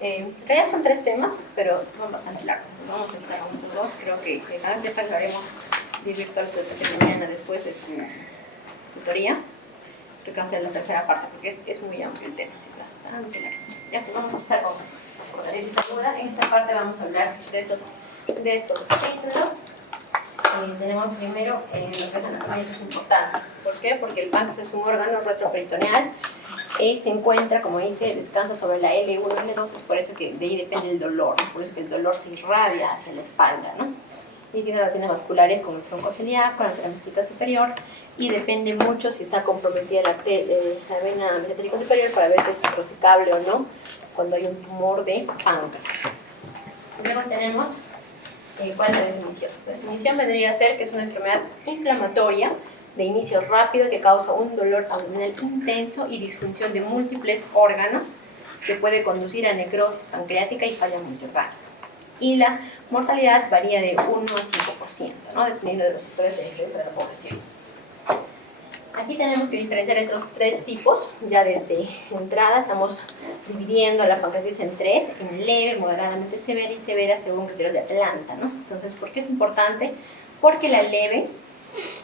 en realidad son 3 temas, pero son bastante largos. Vamos a empezar con otros 2. Creo que cada vez hablaremos de virtual de mañana después de su tutoría. Creo que va a ser la tercera parte porque es muy amplio el tema, es bastante largo. Ya, pues vamos a empezar con la disyuntiva. En esta parte vamos a hablar de estos títulos. Tenemos primero lo que es la anatomía, que es importante. ¿Por qué? Porque el páncreas es un órgano retroperitoneal. Se encuentra, como dice, descansa sobre la L1 y L2, es por eso que de ahí depende el dolor, por eso que el dolor se irradia hacia la espalda, ¿no? Y tiene relaciones vasculares con el tronco celíaco, con la trabecular superior, y depende mucho si está comprometida la vena mesentérica superior para ver si es atrocicable o no cuando hay un tumor de páncreas. Luego tenemos ¿cuál es la definición? La definición vendría a ser que es una enfermedad inflamatoria de inicio rápido que causa un dolor abdominal intenso y disfunción de múltiples órganos que puede conducir a necrosis pancreática y falla multiorgánica. Y la mortalidad varía de 1 a 5%, ¿no? Dependiendo de los factores de riesgo de la población. Aquí tenemos que diferenciar estos 3 tipos. Ya desde entrada estamos dividiendo la pancreatitis en 3, en leve, moderadamente severa y severa según criterios de Atlanta, ¿no? Entonces, ¿por qué es importante? Porque la leve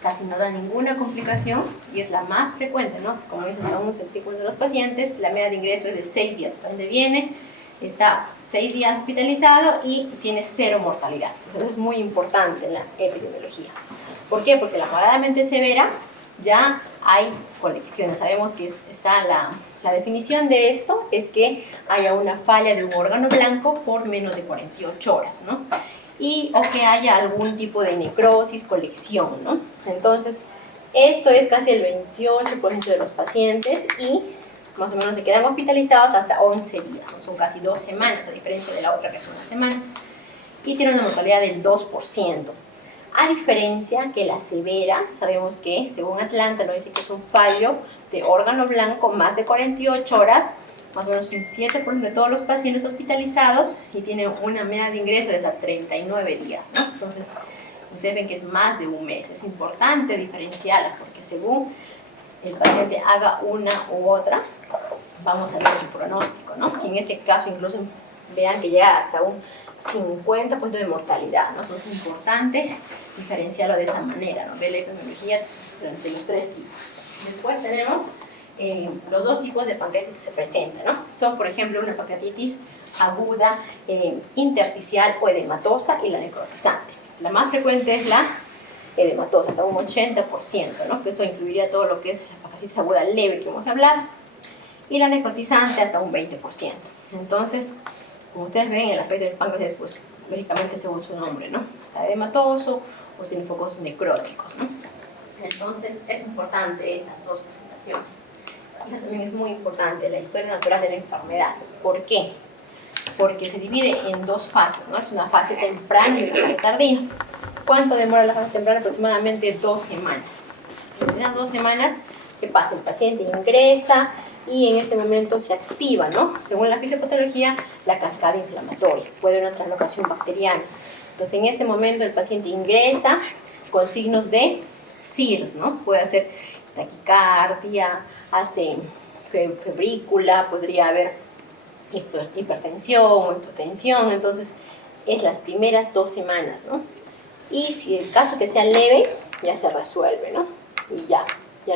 casi no da ninguna complicación y es la más frecuente, ¿no? Como dice un centículo de los pacientes, la media de ingreso es de 6 días. ¿Dónde viene? Está 6 días hospitalizado y tiene 0 mortalidad. Entonces, es muy importante en la epidemiología. ¿Por qué? Porque la moderadamente severa ya hay colecciones. Sabemos que está la definición de esto es que haya una falla de un órgano blanco por menos de 48 horas, ¿no? O que haya algún tipo de necrosis, colección, ¿no? Entonces, esto es casi el 28% de los pacientes y más o menos se quedan hospitalizados hasta 11 días, ¿no? Son casi 2 semanas, a diferencia de la otra que es 1 semana. Y tiene una mortalidad del 2%. A diferencia que la severa, sabemos que según Atlanta nos dice que es un fallo de órgano blanco más de 48 horas, más o menos un 7% de todos los pacientes hospitalizados y tiene una media de ingreso de hasta 39 días, ¿no? Entonces, ustedes ven que es más de un mes. Es importante diferenciarla porque según el paciente haga una u otra, vamos a ver su pronóstico, ¿no? Y en este caso incluso vean que llega hasta un 50% de mortalidad, ¿no? Entonces es importante diferenciarlo de esa manera, ¿no? Ver la epidemiología durante los 3 tipos. Después tenemos los 2 tipos de pancreatitis que se presentan, ¿no? Son, por ejemplo, una pancreatitis aguda, intersticial o edematosa y la necrotizante. La más frecuente es la edematosa, hasta un 80%, ¿no? Que esto incluiría todo lo que es la pancreatitis aguda leve que hemos hablado, y la necrotizante hasta un 20%. Entonces, como ustedes ven, el aspecto del páncreas, pues, lógicamente según su nombre, ¿no? Está edematoso o tiene focos necróticos, ¿no? Entonces, es importante estas 2 presentaciones. Y también es muy importante la historia natural de la enfermedad. ¿Por qué? Porque se divide en 2 fases, ¿no? Es una fase temprana y una fase tardía. ¿Cuánto demora la fase temprana? Aproximadamente 2 semanas. En esas 2 semanas, ¿qué pasa? El paciente ingresa y en este momento se activa, ¿no? Según la fisiopatología, la cascada inflamatoria. Puede haber una translocación bacteriana. Entonces, en este momento el paciente ingresa con signos de SIRS, ¿no? Puede hacer taquicardia, hace febrícula, podría haber hipertensión o hipotensión. Entonces, es las primeras 2 semanas, ¿no? Y si el caso que sea leve, ya se resuelve, ¿no? Y ya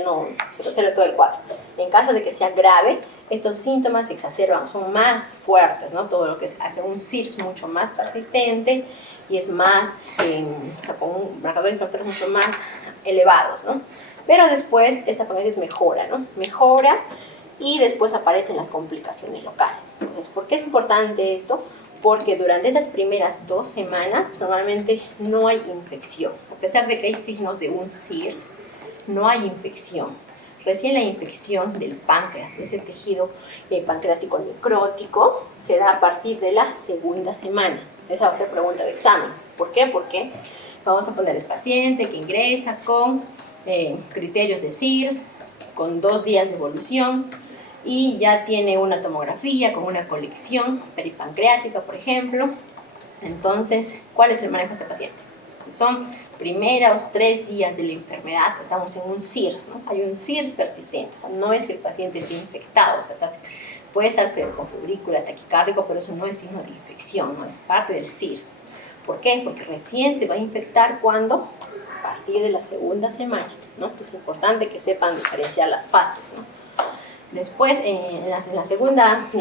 no se resuelve todo el cuadro. En caso de que sea grave, estos síntomas se exacerban, son más fuertes, ¿no? Todo lo que hace un SIRS mucho más persistente y es más, con un marcador inflamatorio mucho más elevados, ¿no? Pero después esta pancreatitis mejora, ¿no? Mejora y después aparecen las complicaciones locales. Entonces, ¿por qué es importante esto? Porque durante estas primeras 2 semanas normalmente no hay infección. A pesar de que hay signos de un SIRS, no hay infección. Recién la infección del páncreas, de ese tejido pancreático necrótico, se da a partir de la 2ª semana. Esa va a ser pregunta de examen. ¿Por qué? Porque vamos a poner el paciente que ingresa con criterios de SIRS, con 2 días de evolución, y ya tiene una tomografía con una colección peripancreática, por ejemplo. Entonces, ¿cuál es el manejo de este paciente? Si son primeros 3 días de la enfermedad, estamos en un SIRS, ¿no? Hay un SIRS persistente, o sea, no es que el paciente esté infectado, o sea, puede estar con febrícula, taquicárdico, pero eso no es signo de infección, no es parte del SIRS. ¿Por qué? Porque recién se va a infectar cuando, a partir de la segunda semana, ¿no? Esto es importante que sepan diferenciar las fases, ¿no? Después, en la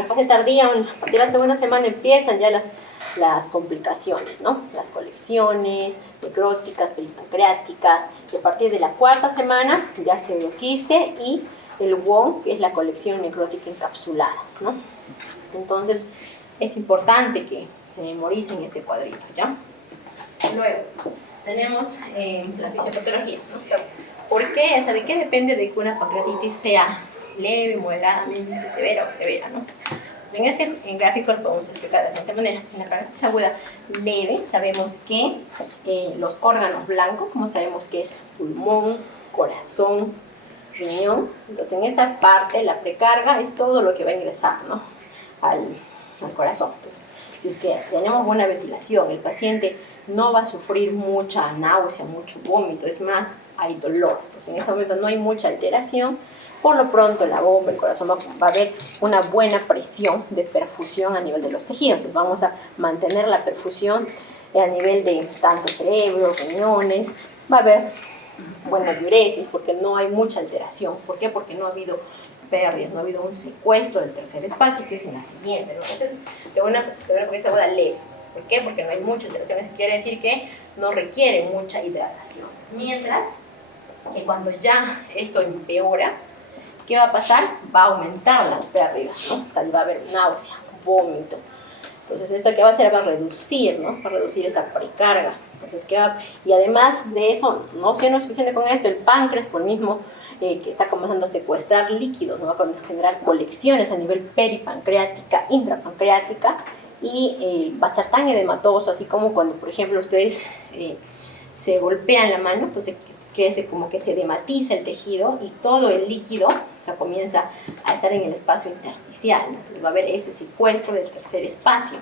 fase tardía, a partir de la segunda semana empiezan ya las complicaciones, ¿no? Las colecciones necróticas, peripancreáticas, y a partir de la cuarta semana ya se ve el quiste y el WON, que es la colección necrótica encapsulada, ¿no? Entonces, es importante que memoricen este cuadrito, ¿ya? Luego, tenemos la fisiopatología, ¿no? ¿Por qué? O sea, ¿de qué depende de que una pancreatitis sea leve, moderadamente severa o severa, ¿no? Entonces, en gráfico lo podemos explicar de la siguiente manera. En la pancreatitis aguda leve, sabemos que los órganos blancos, como sabemos que es pulmón, corazón, riñón. Entonces, en esta parte, la precarga es todo lo que va a ingresar, ¿no? al corazón. Entonces, si es que tenemos buena ventilación, el paciente no va a sufrir mucha náusea, mucho vómito, es más, hay dolor. Entonces, en este momento no hay mucha alteración. Por lo pronto, la bomba, el corazón va a haber una buena presión de perfusión a nivel de los tejidos. Entonces, vamos a mantener la perfusión a nivel de tanto cerebro, riñones. Va a haber buena diuresis porque no hay mucha alteración. ¿Por qué? Porque no ha habido pérdidas, no ha habido un secuestro del tercer espacio, que es en la siguiente, ¿no? Entonces, de una pancreatitis aguda leve. ¿Por qué? Porque no hay mucha alteración. Eso quiere decir que no requiere mucha hidratación. Mientras que cuando ya esto empeora, ¿qué va a pasar? Va a aumentar las pérdidas, ¿no? O sea, va a haber náusea, vómito. Entonces, ¿esto qué va a hacer? Va a reducir, ¿no? Va a reducir esa precarga. Entonces, ¿qué va? Y además de eso, no siendo suficiente con esto, el páncreas, por el mismo que está comenzando a secuestrar líquidos, ¿no? Va a generar colecciones a nivel peripancreática, intrapancreática, y va a estar tan edematoso, así como cuando, por ejemplo, ustedes se golpean la mano, entonces crece como que se edematiza el tejido y todo el líquido, o sea, comienza a estar en el espacio intersticial, ¿no? Entonces va a haber ese secuestro del tercer espacio.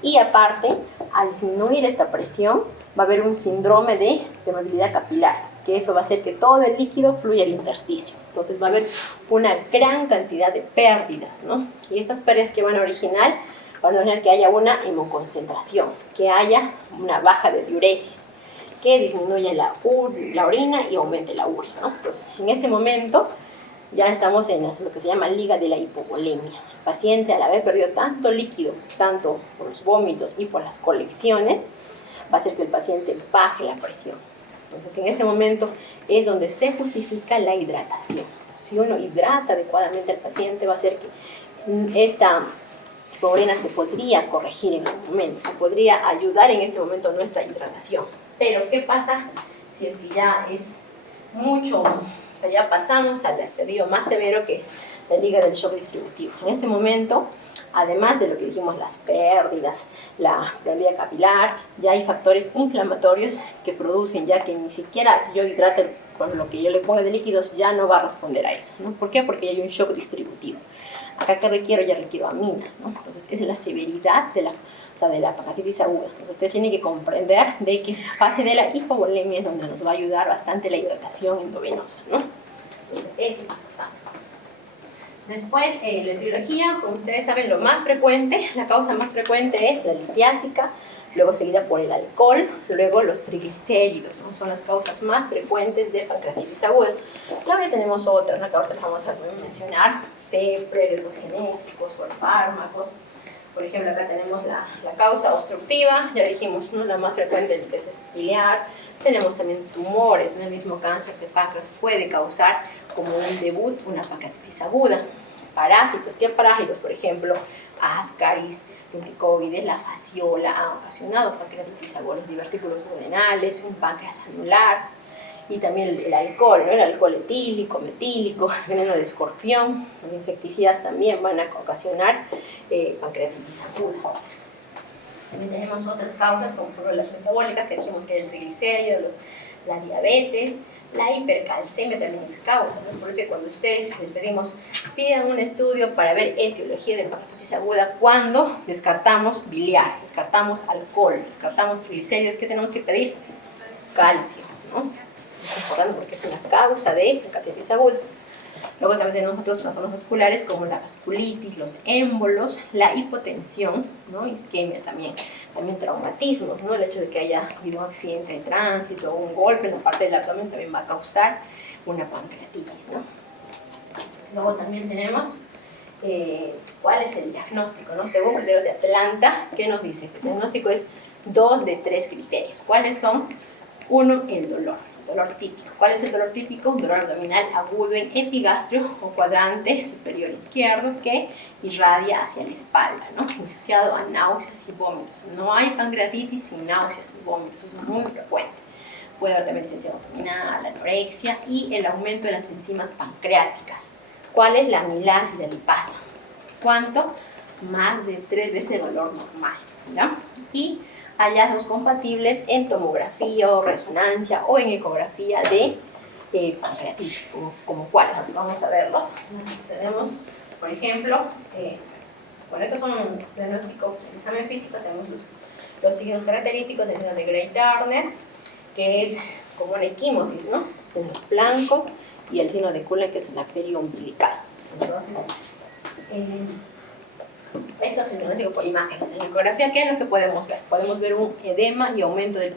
Y aparte, al disminuir esta presión, va a haber un síndrome de movilidad capilar, que eso va a hacer que todo el líquido fluya al intersticio. Entonces va a haber una gran cantidad de pérdidas, ¿no? Y estas pérdidas que van a originar que haya una hemoconcentración, que haya una baja de diuresis, que disminuya la orina y aumente la urea, ¿no? Entonces, en este momento ya estamos en lo que se llama liga de la hipovolemia. El paciente, al haber perdido tanto líquido, tanto por los vómitos y por las colecciones, va a hacer que el paciente baje la presión. Entonces, en este momento es donde se justifica la hidratación. Entonces, si uno hidrata adecuadamente al paciente, va a hacer que esta orina se podría corregir en algún momento, se podría ayudar en este momento a nuestra hidratación. Pero, ¿qué pasa si es que ya es mucho, o sea, ya pasamos al estadio más severo, que es la liga del shock distributivo? En este momento, además de lo que dijimos, las pérdidas, la pérdida capilar, ya hay factores inflamatorios que producen ya que ni siquiera si yo hidrato con lo que yo le ponga de líquidos ya no va a responder a eso, ¿no? ¿Por qué? Porque ya hay un shock distributivo. Acá que requiero, ya requiero aminas, ¿no? Entonces, esa es la severidad de la pancreatitis aguda. Entonces, ustedes tienen que comprender de que la fase de la hipovolemia es donde nos va a ayudar bastante la hidratación endovenosa, ¿no? Entonces, es importante. Después, la etiología, como ustedes saben, lo más frecuente, la causa más frecuente es la litiásica, luego seguida por el alcohol, luego los triglicéridos, ¿no? Son las causas más frecuentes de pancreatitis aguda. Luego tenemos otras, ¿no? Que ahorita las vamos a mencionar: CEPRE, genéticos, por fármacos. Por ejemplo, acá tenemos la causa obstructiva, ya dijimos, ¿no? La más frecuente es biliar. Tenemos también tumores, ¿no? El mismo cáncer de páncreas puede causar como un debut una pancreatitis aguda. Parásitos, ¿qué parásitos? Por ejemplo, Ascaris, lumbricoides, la fasciola han ocasionado pancreatitis aguda, los divertículos duodenales, un páncreas anular, y también el alcohol, ¿no? El alcohol etílico, metílico, veneno de escorpión, los insecticidas también van a ocasionar pancreatitis aguda. También tenemos otras causas como por ejemplo las metabólicas, que dijimos que el triglicérido, la diabetes, la hipercalcemia también es causa, ¿no? Por eso que cuando ustedes les pedimos, pidan un estudio para ver etiología de pancreatitis aguda, cuando descartamos biliar, descartamos alcohol, descartamos triglicéridos, ¿qué tenemos que pedir? Calcio, ¿no? Es importante porque es una causa de pancreatitis aguda. Luego también tenemos otros trastornos vasculares como la vasculitis, los émbolos, la hipotensión, ¿no? Isquemia también traumatismos, ¿no? El hecho de que haya habido un accidente de tránsito o un golpe en la parte del abdomen también va a causar una pancreatitis, ¿no? Luego también tenemos cuál es el diagnóstico, ¿no? Según criterios de Atlanta, ¿qué nos dice? El diagnóstico es 2 de 3 criterios. ¿Cuáles son? 1, el dolor típico. ¿Cuál es el dolor típico? Un dolor abdominal agudo en epigastrio o cuadrante superior izquierdo que irradia hacia la espalda, ¿no? Asociado a náuseas y vómitos. No hay pancreatitis sin náuseas y vómitos, eso es muy frecuente. Puede haber también distensión abdominal, anorexia y el aumento de las enzimas pancreáticas. ¿Cuál es la amilasa y la lipasa? ¿Cuánto? Más de 3 veces el valor normal, ¿ya? Y hallazgos compatibles en tomografía o resonancia o en ecografía de pancreatitis, como cuáles. Vamos a verlos. Tenemos, por ejemplo, bueno, estos son diagnósticos de examen físico, tenemos los signos característicos, el signo de Gray-Turner, que es como una equimosis, ¿no? En los flancos, y el signo de Cullen, que es una periumbilical. Entonces, esto es el diagnóstico por imágenes. En la ecografía, ¿qué es lo que podemos ver? Podemos ver un edema y aumento del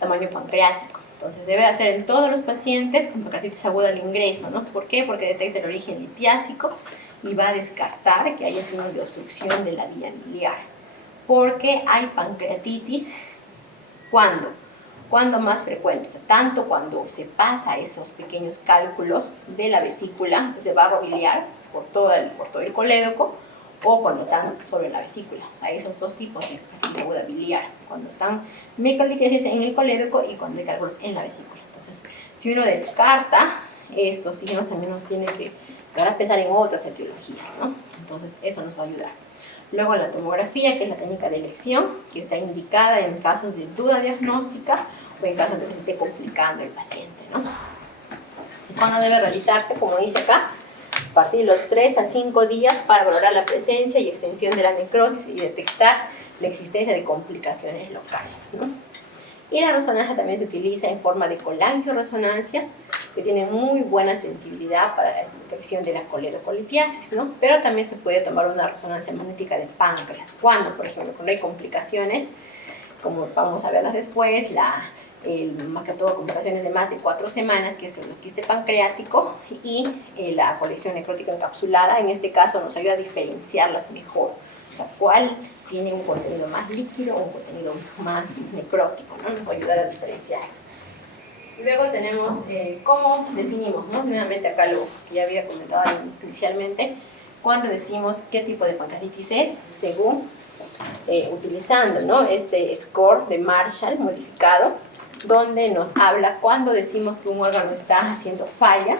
tamaño pancreático. Entonces, debe hacer en todos los pacientes con pancreatitis aguda al ingreso, ¿no? ¿Por qué? Porque detecta el origen litiásico y va a descartar que haya signos de obstrucción de la vía biliar. Porque hay pancreatitis, ¿cuándo? ¿Cuándo más frecuente? O sea, tanto cuando se pasa esos pequeños cálculos de la vesícula, ese barro biliar, por todo el colédoco, o cuando están solo en la vesícula. O sea, esos dos tipos de pancreatitis aguda biliar, cuando están microlitiasis en el colédoco y cuando hay cálculos en la vesícula. Entonces, si uno descarta estos signos, también nos tiene que llevar a pensar en otras etiologías, ¿no? Entonces, eso nos va a ayudar. Luego la tomografía, que es la técnica de elección, que está indicada en casos de duda diagnóstica o en casos de que se esté complicando el paciente, ¿no? ¿Y cuándo debe realizarse? Como dice acá, a partir de los 3 a 5 días para valorar la presencia y extensión de la necrosis y detectar la existencia de complicaciones locales, ¿no? Y la resonancia también se utiliza en forma de colangioresonancia, que tiene muy buena sensibilidad para la detección de la coledocolitiasis, ¿no? Pero también se puede tomar una resonancia magnética de páncreas. ¿Cuándo? Por ejemplo, cuando hay complicaciones, como vamos a verlas después, más que todo complicaciones de más de 4 semanas, que es el quiste pancreático, y la colección necrótica encapsulada. En este caso nos ayuda a diferenciarlas mejor. O sea, cuál tiene un contenido más líquido o un contenido más necrótico, ¿no? Nos va a ayudar a diferenciar. Luego tenemos cómo definimos, ¿no? Nuevamente acá lo que ya había comentado inicialmente, cuando decimos qué tipo de pancreatitis es, según utilizando, ¿no? Este score de Marshall modificado, donde nos habla cuando decimos que un órgano está haciendo falla,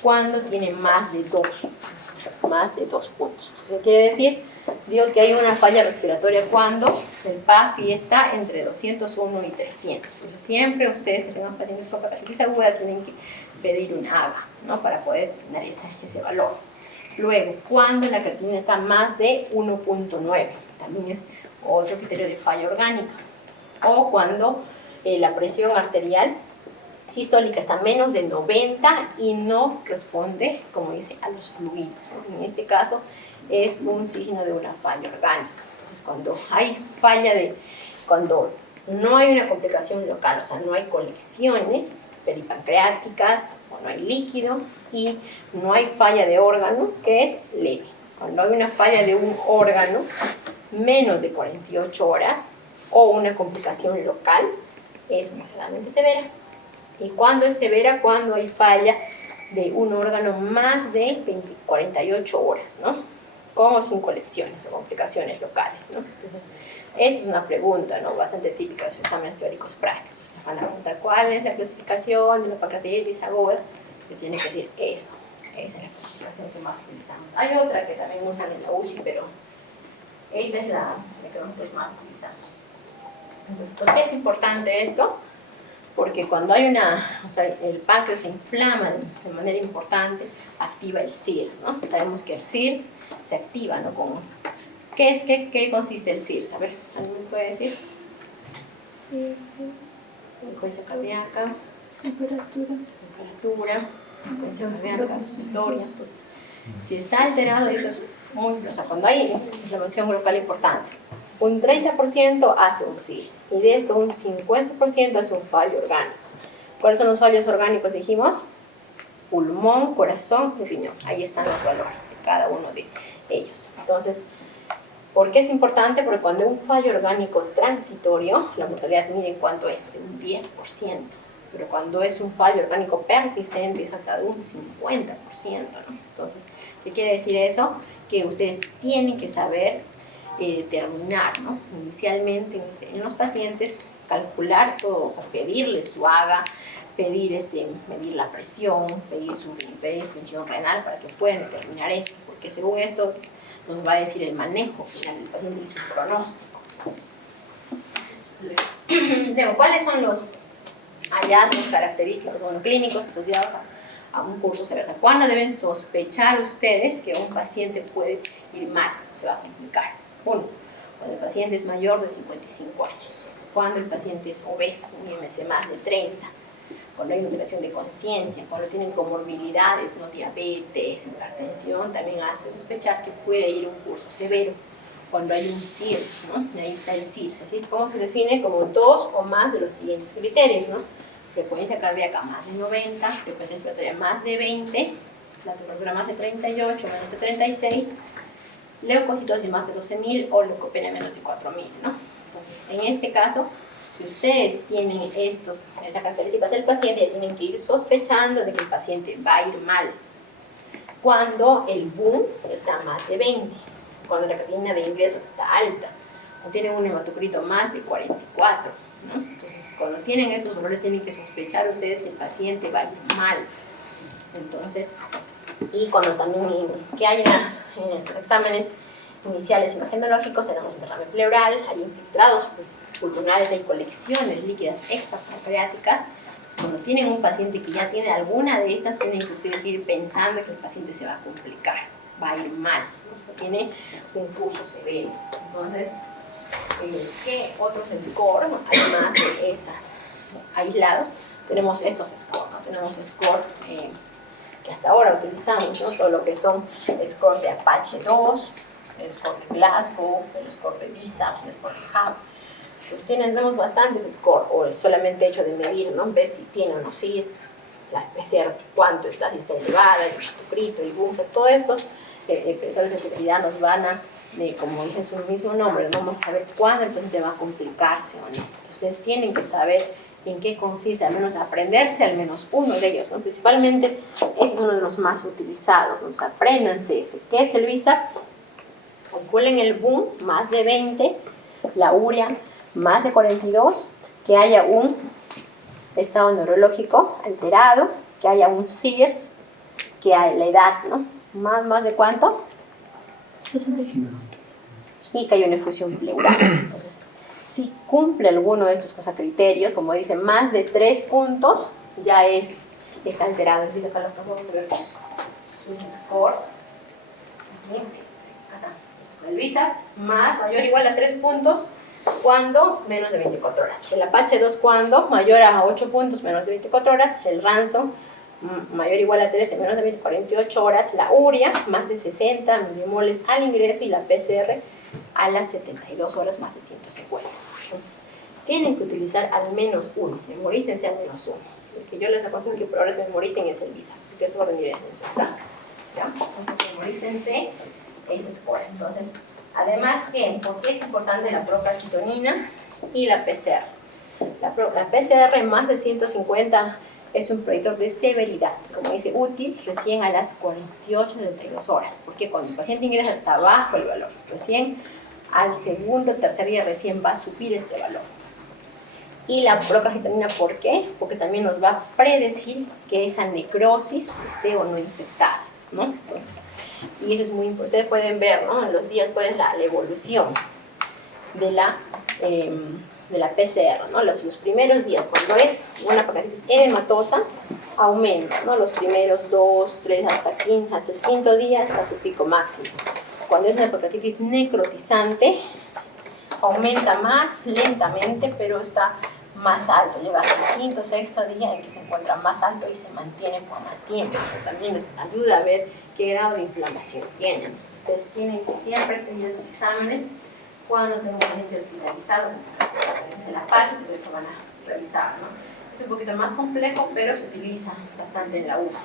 cuando tiene más de 2 puntos. Eso quiere decir, digo que hay una falla respiratoria cuando el PAFI está entre 201 y 300. Por eso siempre ustedes que tengan pacientes con pancreatitis aguda tienen que pedir un AGA, ¿no? Para poder tener ese valor. Luego, cuando la creatinina está más de 1.9, también es otro criterio de falla orgánica. O cuando la presión arterial sistólica está menos de 90 y no responde, como dice, a los fluidos, ¿no? En este caso es un signo de una falla orgánica. Entonces, cuando hay falla cuando no hay una complicación local, o sea, no hay colecciones peripancreáticas, o no hay líquido y no hay falla de órgano, que es leve. Cuando hay una falla de un órgano menos de 48 horas o una complicación local, es moderadamente severa. ¿Y cuándo es severa? Cuando hay falla de un órgano más de 48 horas, ¿no? Con o sin colecciones o complicaciones locales, ¿no? Entonces, esa es una pregunta, ¿no? Bastante típica de los exámenes teóricos prácticos. Les van a preguntar cuál es la clasificación de la pancreatitis aguda. Les tiene que decir eso. Esa es la clasificación que más utilizamos. Hay otra que también usan en la UCI, pero esta es la que nosotros más utilizamos. Entonces, ¿por qué es importante esto? Porque cuando hay el páncreas se inflama de manera importante, activa el CIRS, ¿no? Sabemos que el CIRS se activa, ¿no? ¿Qué consiste el CIRS? A ver, ¿alguien me puede decir? Frecuencia cardíaca, temperatura, Atención a ver la historia. Entonces, si está alterado, eso es muy, o sea, cuando hay inflamación local importante, un 30% hace un CIRS y de esto un 50% hace un fallo orgánico. ¿Cuáles son los fallos orgánicos? Dijimos pulmón, corazón y riñón. Ahí están los valores de cada uno de ellos. Entonces, ¿por qué es importante? Porque cuando hay un fallo orgánico transitorio, la mortalidad, miren cuánto es, de un 10%. Pero cuando es un fallo orgánico persistente es hasta de un 50%, ¿no? Entonces, ¿qué quiere decir eso? Que ustedes tienen que saber determinar, ¿no? Inicialmente en los pacientes, calcular todo, o sea, pedirles su AGA, pedir medir la presión, pedir función renal para que puedan determinar esto, porque según esto nos va a decir el manejo final del paciente y su pronóstico. Luego, ¿cuáles son los hallazgos característicos, bueno, clínicos asociados a un curso severo? ¿Cuándo deben sospechar ustedes que un paciente puede ir mal, se va a complicar? Uno, cuando el paciente es mayor de 55 años, cuando el paciente es obeso, un IMC más de 30, cuando hay alteración de conciencia, cuando tienen comorbilidades, ¿no? Diabetes, hipertensión, también hace sospechar que puede ir a un curso severo. Cuando hay un CIRS, ¿no? Y ahí está el CIRS, ¿sí? ¿Cómo se define? Como 2 o más de los siguientes criterios, ¿no? Frecuencia cardíaca más de 90, frecuencia respiratoria más de 20, la temperatura más de 38, menos de 36, leucocitosis más de 12.000 o leucopenia menos de 4.000, ¿no? Entonces, en este caso, si ustedes tienen estas características del paciente, ya tienen que ir sospechando de que el paciente va a ir mal. Cuando el boom está más de 20, cuando la creatinina de ingreso está alta, o tienen un hematocrito más de 44, ¿no? Entonces, cuando tienen estos valores, tienen que sospechar ustedes que el paciente va a ir mal. Entonces, y cuando también que hay los exámenes iniciales imagenológicos, tenemos un derrame pleural, hay infiltrados pulmonares, hay colecciones líquidas extrapancreáticas. Cuando tienen un paciente que ya tiene alguna de estas, tienen que ustedes ir pensando que el paciente se va a complicar, va a ir mal, o sea, tiene un curso severo. Entonces, ¿qué otros scores, además de esas aislados? Tenemos estos scores, ¿no? Tenemos score que hasta ahora utilizamos, ¿no? Todo lo que son score de Apache 2, el score de Glasgow, el score de DISAPS, el score de HAP. Entonces tenemos bastantes score, o solamente hecho de medir, ¿no? Ver si tiene o no CIS, la PCR, cuánto está, si está elevada, el hematocrito, el boom, todos estos predictores de severidad nos van a, como dice su mismo nombre, ¿no? Vamos a saber cuándo el paciente va a complicarse o no. Entonces tienen que saber en qué consiste, al menos aprenderse al menos uno de ellos, ¿no? Principalmente es uno de los más utilizados, ¿no? Apréndanse este, ¿qué es el VISAP? Calculen el boom, más de 20, la urea, más de 42, que haya un estado neurológico alterado, que haya un CIRS, que haya la edad, ¿no? ¿Más de cuánto? 65. Y que haya una efusión pleural. Entonces, si cumple alguno de estos criterios, como dice, más de 3 puntos, ya está alterado. Entonces, acá lo podemos ver sus scores. Aquí, acá está. El VISAP, mayor o igual a 3 puntos, cuando menos de 24 horas. El Apache 2, cuando mayor a 8 puntos, menos de 24 horas. El Ransom, mayor o igual a 13, menos de 48 horas. La urea, más de 60 milimoles al ingreso. Y la PCR, a las 72 horas, más de 150. Entonces, tienen que utilizar al menos uno. Memorícense al menos uno. El que yo les aconsejo que por ahora se memoricen es el VISAP, porque eso va a venir en su examen. ¿Ya? Entonces, memorícense ese score. Entonces, además, ¿por qué es importante la procalcitonina y la PCR? La PCR más de 150 es un predictor de severidad, como dice, útil recién a las 48-72 horas, porque cuando el paciente ingresa está bajo el valor, recién al segundo o tercer día recién va a subir este valor. Y la procalcitonina, ¿por qué? Porque también nos va a predecir que esa necrosis esté o no infectada, ¿no? Entonces, y eso es muy importante. Ustedes pueden ver, ¿no? En los días cuál es la evolución de la PCR, ¿no? Los primeros días, cuando es una procalcitis edematosa, aumenta, ¿no? Los primeros 2, 3, hasta el quinto día, hasta su pico máximo. Cuando es una procalcitis necrotizante, aumenta más lentamente, pero está más alto, llega hasta el quinto, sexto día en que se encuentra más alto y se mantiene por más tiempo. Pero también les ayuda a ver qué grado de inflamación tienen. Ustedes tienen que siempre pedir los exámenes cuando tengan un paciente hospitalizado, desde la parte que van a revisar, ¿no? Es un poquito más complejo, pero se utiliza bastante en la UCI.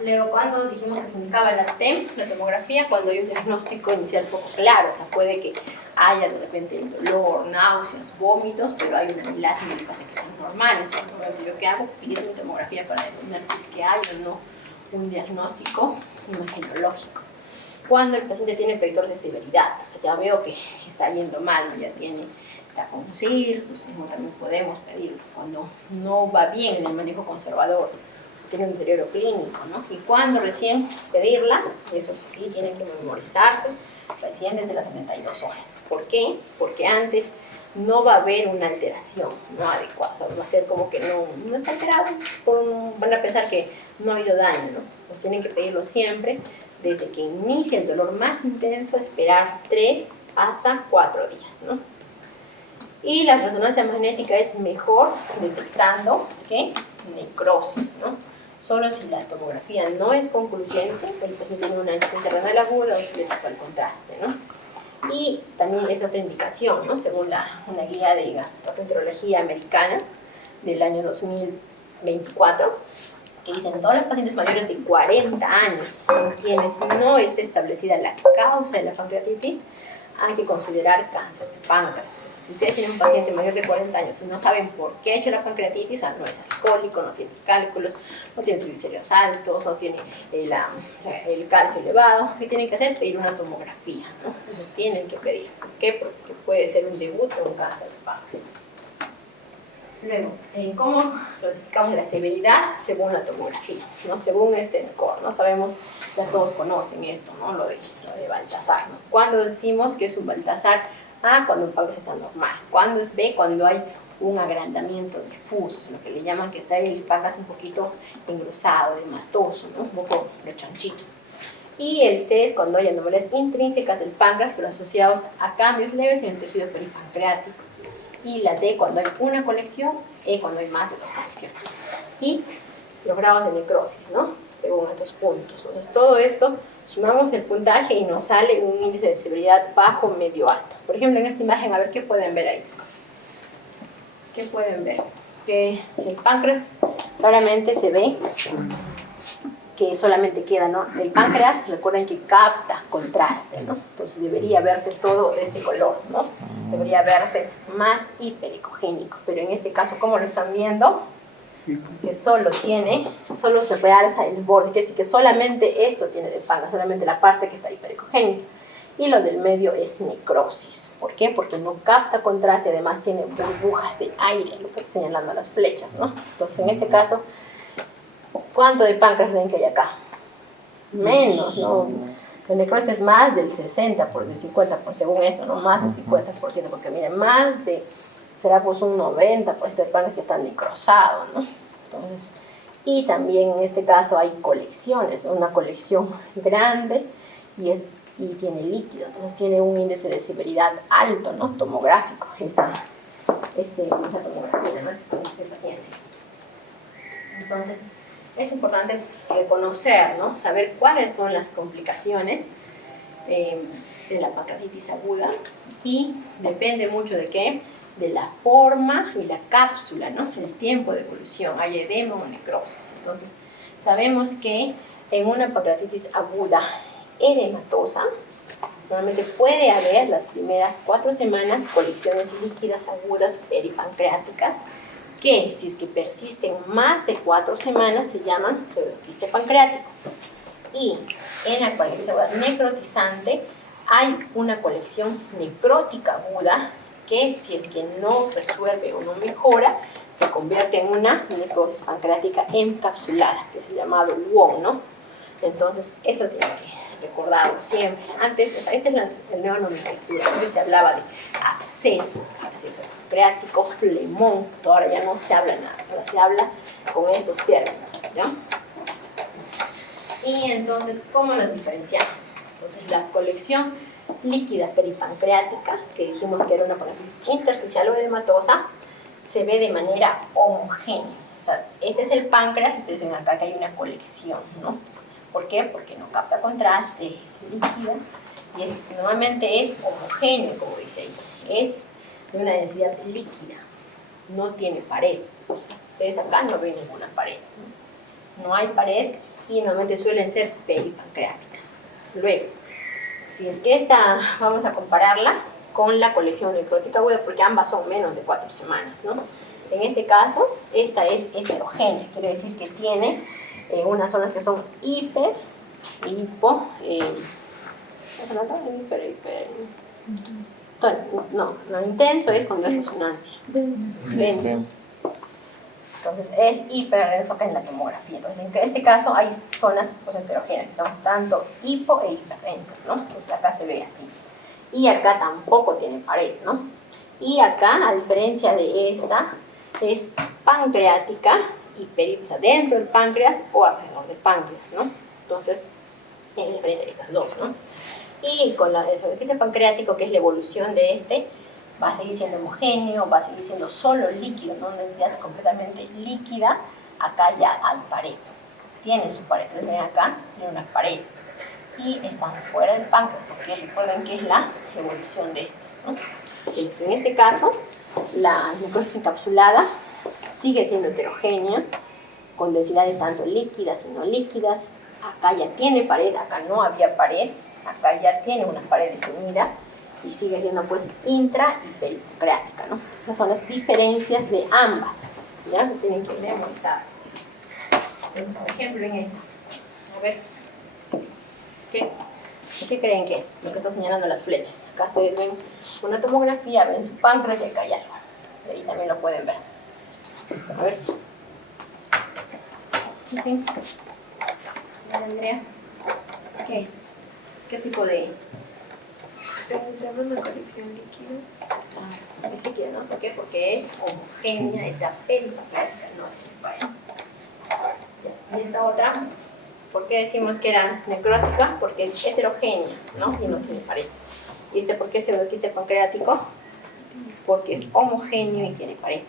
Luego, cuando dijimos que se indicaba la TEM, la tomografía, cuando hay un diagnóstico inicial poco claro, o sea, puede que haya de repente el dolor, náuseas, vómitos, pero hay una amilasia que pasa que están normales. Entonces, ¿yo qué hago? Pido mi tomografía para determinar si es que hay o no un diagnóstico imagenológico. Cuando el paciente tiene efectos de severidad, o sea, ya veo que está yendo mal, ya está con cirrosis, también podemos pedirlo. Cuando no va bien en el manejo conservador, tiene un deterioro clínico, ¿no? Y cuando recién pedirla, eso sí, tienen que memorizarse recién desde las 72 horas. ¿Por qué? Porque antes no va a haber una alteración no adecuada, o sea, va a ser como que no está alterado, van a pensar que no ha habido daño, ¿no? Pues tienen que pedirlo siempre, desde que inicia el dolor más intenso, esperar 3 hasta 4 días, ¿no? Y la resonancia magnética es mejor detectando, ¿qué? Necrosis, ¿no? Solo si la tomografía no es concluyente, el paciente tiene una insuficiencia renal aguda o se le tapa el contraste, ¿no? Y también es otra indicación, ¿no? Según una guía de gastroenterología americana del año 2024, que dicen todos los pacientes mayores de 40 años en quienes no esté establecida la causa de la pancreatitis, hay que considerar cáncer de páncreas. Entonces, si ustedes tienen un paciente mayor de 40 años y no saben por qué ha hecho la pancreatitis, o sea, no es alcohólico, no tiene cálculos, no tiene triglicéridos altos, no tiene el calcio elevado, ¿qué tienen que hacer? Pedir una tomografía, ¿no? Entonces tienen que pedir. ¿Por qué? Porque puede ser un debut o un cáncer de páncreas. Luego, ¿cómo clasificamos la severidad? Según la tomografía, ¿no? Según este score, ¿no? Sabemos, ya todos conocen esto, ¿no? Lo de Baltasar, ¿no? Cuando decimos que es un Baltasar A, cuando el páncreas está normal. Cuando es B, cuando hay un agrandamiento difuso, es lo que le llaman que está el páncreas un poquito engrosado, hematoso, ¿no? Un poco rechonchito. Y el C es cuando hay anomalías intrínsecas del páncreas, pero asociados a cambios leves en el tejido peripancreático. Y la D cuando hay una colección, E cuando hay más de 2 colecciones. Y los grados de necrosis, ¿no? Según estos puntos. Entonces, todo esto, sumamos el puntaje y nos sale un índice de severidad bajo, medio, alto. Por ejemplo, en esta imagen, a ver qué pueden ver ahí. ¿Qué pueden ver? Que el páncreas claramente se ve que solamente queda, ¿no? El páncreas, recuerden que capta contraste, ¿no? Entonces debería verse todo de este color, ¿no? Debería verse más hiperecogénico, pero en este caso, ¿cómo lo están viendo? Que solo se realza el borde, es decir, que solamente esto tiene de páncreas, solamente la parte que está hiperecogénica. Y lo del medio es necrosis. ¿Por qué? Porque no capta contraste, además tiene burbujas de aire, lo que está señalando las flechas, ¿no? Entonces, en este caso, ¿cuánto de páncreas ven que hay acá? Menos, ¿no? La necrosis es más del 60%, del 50%, según esto, ¿no? Más del 50%, porque miren, será pues un 90% de páncreas que está necrosado, ¿no? Entonces, y también en este caso hay colecciones, ¿no? Una colección grande y tiene líquido, entonces tiene un índice de severidad alto, ¿no? Tomográfico, esta tomografía, ¿no? Este paciente. Entonces, es importante reconocer, ¿no? Saber cuáles son las complicaciones de la pancreatitis aguda y depende mucho de qué, de la forma y la cápsula, ¿no? El tiempo de evolución, hay edema o necrosis. Entonces, sabemos que en una pancreatitis aguda edematosa, normalmente puede haber las primeras 4 semanas colecciones líquidas agudas peripancreáticas, que si es que persisten más de 4 semanas se llaman pseudoquiste pancreático. Y en la pancreatitis aguda necrotizante hay una colección necrótica aguda que si es que no resuelve o no mejora, se convierte en una necrosis pancreática encapsulada, que es el llamado WON, ¿no? Entonces, eso tiene que recordarlo siempre. Antes, esta es la nueva nomenclatura, antes se hablaba de absceso pancreático, flemón, ahora ya no se habla nada, ahora se habla con estos términos, ¿ya? Y entonces, ¿cómo los diferenciamos? Entonces, la colección líquida peripancreática, que dijimos que era una pancreatitis intersticial o edematosa, se ve de manera homogénea. O sea, este es el páncreas, ustedes ven acá que hay una colección, ¿no? ¿Por qué? Porque no capta contraste, es líquida y normalmente es homogéneo, como dice ahí. Es de una densidad líquida, no tiene pared. Ustedes acá no ven ninguna pared, ¿no? No hay pared y normalmente suelen ser peripancreáticas. Luego, si es que esta, vamos a compararla con la colección necrótica aguda, porque ambas son menos de 4 semanas, ¿no? En este caso, esta es heterogénea, quiere decir que tiene unas zonas que son hiper, hipo, no, intenso es cuando es resonancia, denso. Entonces es hiperdenso que en la tomografía. Entonces en este caso hay zonas pues, heterogéneas, que son tanto hipo e hiperdensas, ¿no? Entonces acá se ve así. Y acá tampoco tiene pared, ¿no? Y acá, a diferencia de esta, es pancreática y o dentro del páncreas o alrededor del páncreas, ¿no? Entonces, hay una diferencia de estas dos, ¿no? Y con el desodorante pancreático, que es la evolución de este, va a seguir siendo homogéneo, va a seguir siendo solo líquido, no una densidad completamente líquida. Acá ya hay pared, tiene su pared, ustedes ven acá, tiene una pared. Y están fuera del páncreas, porque recuerden que es la evolución de este, ¿no? Entonces, en este caso, la necrosis encapsulada sigue siendo heterogénea, con densidades tanto líquidas y no líquidas. Acá ya tiene pared, acá no había pared, acá ya tiene una pared definida y sigue siendo pues intra y peripancreática, ¿no? Entonces, esas son las diferencias de ambas, ¿ya? Se tienen que memorizar. Entonces, por ejemplo, en esta, a ver, ¿qué creen que es? Lo que están señalando las flechas. Acá ustedes ven una tomografía, ven su páncreas y acá hay algo. Ahí también lo pueden ver. A ver. ¿Sí? Andrea, ¿qué es? ¿Qué tipo de...? Estamos una colección líquida. Es líquida, ¿no? ¿Por qué? Porque es homogénea, está peripancreática, no es pared. ¿Y esta otra? ¿Por qué decimos que era necrótica? Porque es heterogénea, ¿no? Y no tiene pared. ¿Y este por qué se ve que este pancreático? Porque es homogéneo y tiene pared.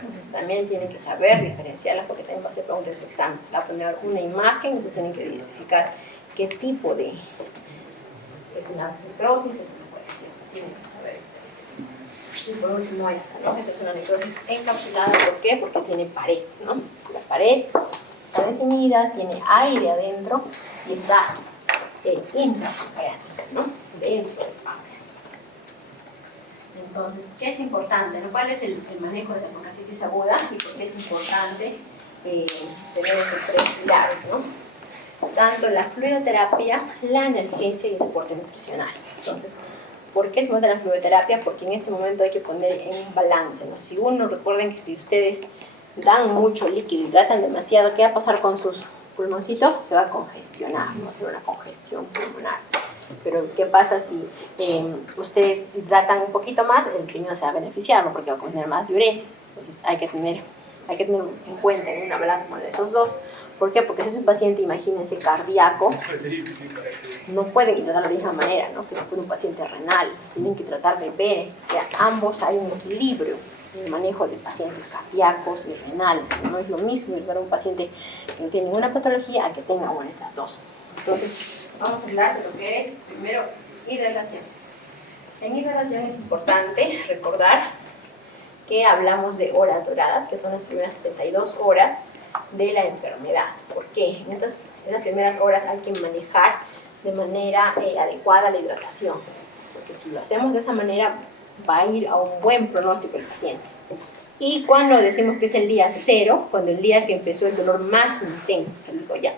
Entonces también tienen que saber diferenciarlas, porque también va a hacer preguntas de examen. Va a poner una imagen y ustedes tienen que identificar qué tipo de... es una necrosis, es una colección. Tienen que saber ustedes. Y por último esta, ¿no? Esta es una necrosis encapsulada. ¿Por qué? Porque tiene pared, ¿no? La pared está definida, tiene aire adentro y está intrapancreática, ¿no? Dentro del páncreas. Entonces, ¿qué es importante? ¿Cuál es el manejo de la pancreatitis aguda y por qué es importante tener estos 3 pilares, ¿no? Tanto la fluidoterapia, la analgesia y el soporte nutricional. Entonces, ¿por qué es importante la fluidoterapia? Porque en este momento hay que poner en un balance, ¿no? Si uno, recuerden que si ustedes dan mucho líquido, hidratan demasiado, ¿qué va a pasar con sus pulmoncitos? Se va a congestionar, va a ser una congestión pulmonar. Pero ¿qué pasa si ustedes hidratan un poquito más? El riñón se va a beneficiar, ¿no? Porque va a contener más diuresis. Entonces hay que tener en cuenta en una balanza de esos dos. ¿Por qué? Porque si es un paciente, imagínense, cardíaco, no pueden hidratar de la misma manera, ¿no? Que si fuera un paciente renal. Tienen que tratar de ver que ambos hay un equilibrio en el manejo de pacientes cardíacos y renales. No es lo mismo ir a un paciente que no tiene ninguna patología a que tenga una de estas dos. Entonces, vamos a hablar de lo que es, primero, hidratación. En hidratación es importante recordar que hablamos de horas doradas, que son las primeras 72 horas de la enfermedad. ¿Por qué? En las primeras horas hay que manejar de manera adecuada la hidratación, porque si lo hacemos de esa manera va a ir a un buen pronóstico el paciente. Y cuando decimos que es el día 0, cuando el día que empezó el dolor más intenso, se dijo ya,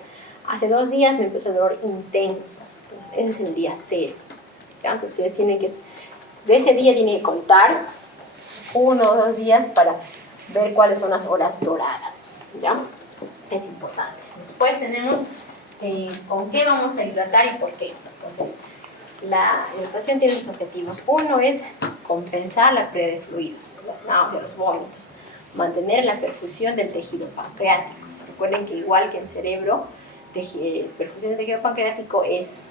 hace 2 días me empezó el dolor intenso, entonces ese es el día 0. ¿Ya? Entonces ustedes tienen que, de ese día tienen que contar 1 o 2 días para ver cuáles son las horas doradas, ¿ya? Es importante. Después tenemos con qué vamos a hidratar y por qué. Entonces, la hidratación tiene sus objetivos. Uno es compensar la pérdida de fluidos, las náuseas, los vómitos, mantener la perfusión del tejido pancreático. O sea, recuerden que igual que en cerebro, perfusión del tejido pancreático es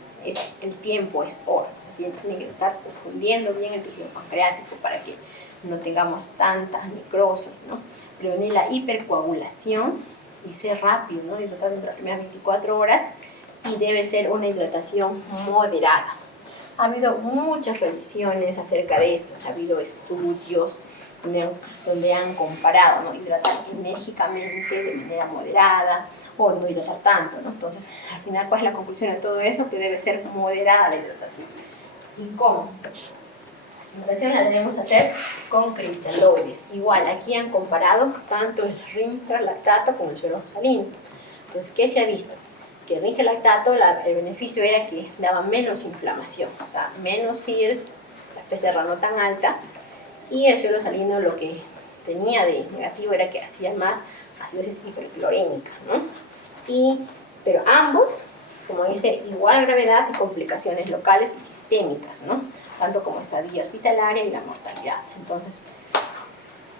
el tiempo, es hora. tienen que estar confundiendo bien el tejido pancreático para que no tengamos tantas necrosis, ¿no? Prevenir la hipercoagulación y ser rápido, ¿no? Hidratar dentro de las primeras 24 horas y debe ser una hidratación moderada. Ha habido muchas revisiones acerca de esto, ha habido estudios donde han comparado, ¿no? Hidratar enérgicamente de manera moderada o no hidratar tanto, ¿no? Entonces, al final, ¿cuál es la conclusión de todo eso? Que debe ser moderada la hidratación. ¿Y cómo? La hidratación la debemos hacer con cristaloides. Igual, aquí han comparado tanto el Ringer lactato como el suero salino. Entonces, ¿qué se ha visto? Que el Ringer lactato, el beneficio era que daba menos inflamación, o sea, menos SIRS, la PCR no tan alta, y el suero salino lo que tenía de negativo era que hacía más acidosis hiperclorínica, ¿no? Pero ambos, como dice, igual gravedad y complicaciones locales y sistémicas, ¿no? Tanto como estadía hospitalaria y la mortalidad. Entonces,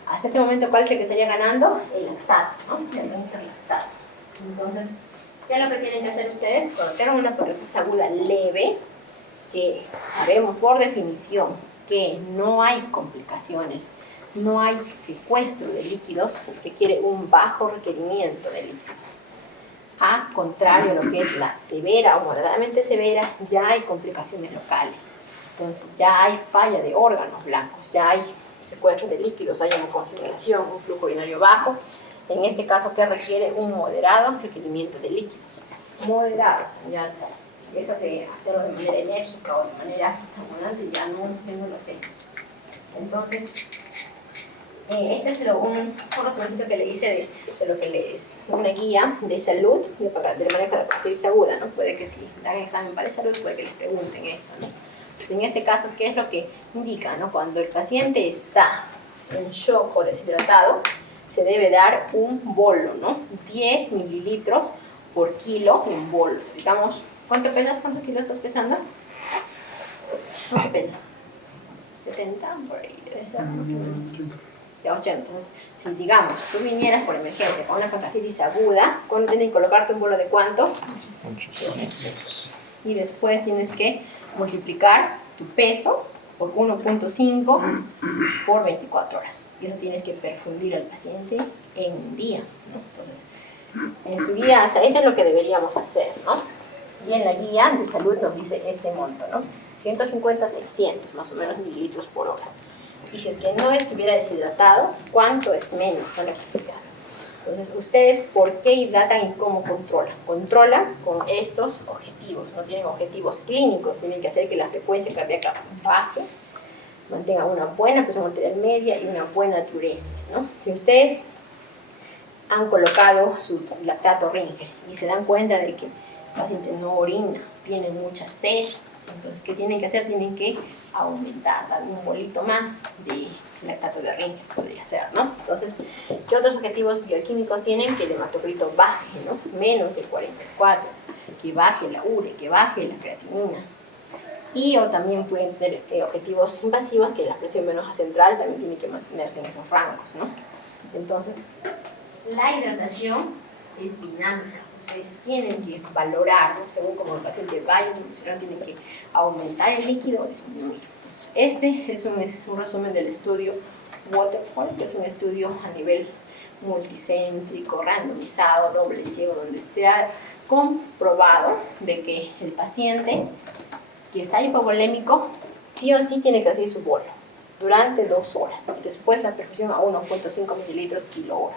hasta este momento, ¿cuál es el que estaría ganando? El lactato, ¿no? El Ringer lactato. Entonces, ¿qué es lo que tienen que hacer ustedes? Cuando tengan una pancreatitis aguda leve, que sabemos por definición que no hay complicaciones, no hay secuestro de líquidos, requiere un bajo requerimiento de líquidos. A contrario a lo que es la severa o moderadamente severa, ya hay complicaciones locales. Entonces ya hay falla de órganos blancos, ya hay secuestro de líquidos, hay hemoconcentración, un flujo urinario bajo. En este caso, que requiere un moderado requerimiento de líquidos. Moderado, ya. Eso de hacerlo de manera enérgica o de manera abundante ya no lo sé. Entonces, este es un resumito que le hice de lo que es una guía de salud de manejo de la pancreatitis aguda, ¿no? Puede que si dan examen para salud, puede que les pregunten esto, ¿no? Entonces, en este caso, ¿qué es lo que indica, ¿no? Cuando el paciente está en shock o deshidratado, se debe dar un bolo, ¿no? 10 mililitros por kilo en bolos. Digamos, ¿cuánto pesas? ¿Cuántos kilos estás pesando? ¿Cuánto pesas? 70, por ahí debe ser más o menos. Ya 80. Entonces, si digamos, tú vinieras por emergencia con una pancreatitis aguda, ¿cuándo tienes que colocarte un bolo de cuánto? 8. Y después tienes que multiplicar tu peso por 1.5 por 24 horas. Y eso tienes que perfundir al paciente en un día, ¿no? Entonces, en su guía, o sea, esto es lo que deberíamos hacer, ¿no? Y en la guía de salud nos dice este monto, ¿no? 150 a 600, más o menos, mililitros por hora. Y si es que no estuviera deshidratado, ¿cuánto es menos? Entonces, ¿ustedes por qué hidratan y cómo controlan? Controlan con estos objetivos. No tienen objetivos clínicos, tienen que hacer que la frecuencia cardíaca baje, mantengan una buena presión arterial media y una buena diuresis, ¿no? Si ustedes han colocado su lactato Ringer y se dan cuenta de que el paciente no orina, tiene mucha sed, entonces, ¿qué tienen que hacer? Tienen que aumentar, dar un bolito más de lactato de Ringer, podría ser, ¿no? Entonces, ¿qué otros objetivos bioquímicos tienen? Que el hematocrito baje, ¿no? Menos de 44, que baje la urea, que baje la creatinina. Y o también pueden tener objetivos invasivos, que la presión venosa central también tiene que mantenerse en esos rangos, ¿no? Entonces, la hidratación es dinámica. Ustedes tienen que valorar, ¿no? Según como el paciente vaya evolucionando, tienen que aumentar el líquido o disminuir. Entonces, este es un resumen del estudio Waterfall, que es un estudio a nivel multicéntrico, randomizado, doble ciego, donde se ha comprobado de que el paciente que está hipovolémico sí o sí tiene que hacer su bolo durante 2 horas y después la perfusión a 1.5 mililitros kilo hora.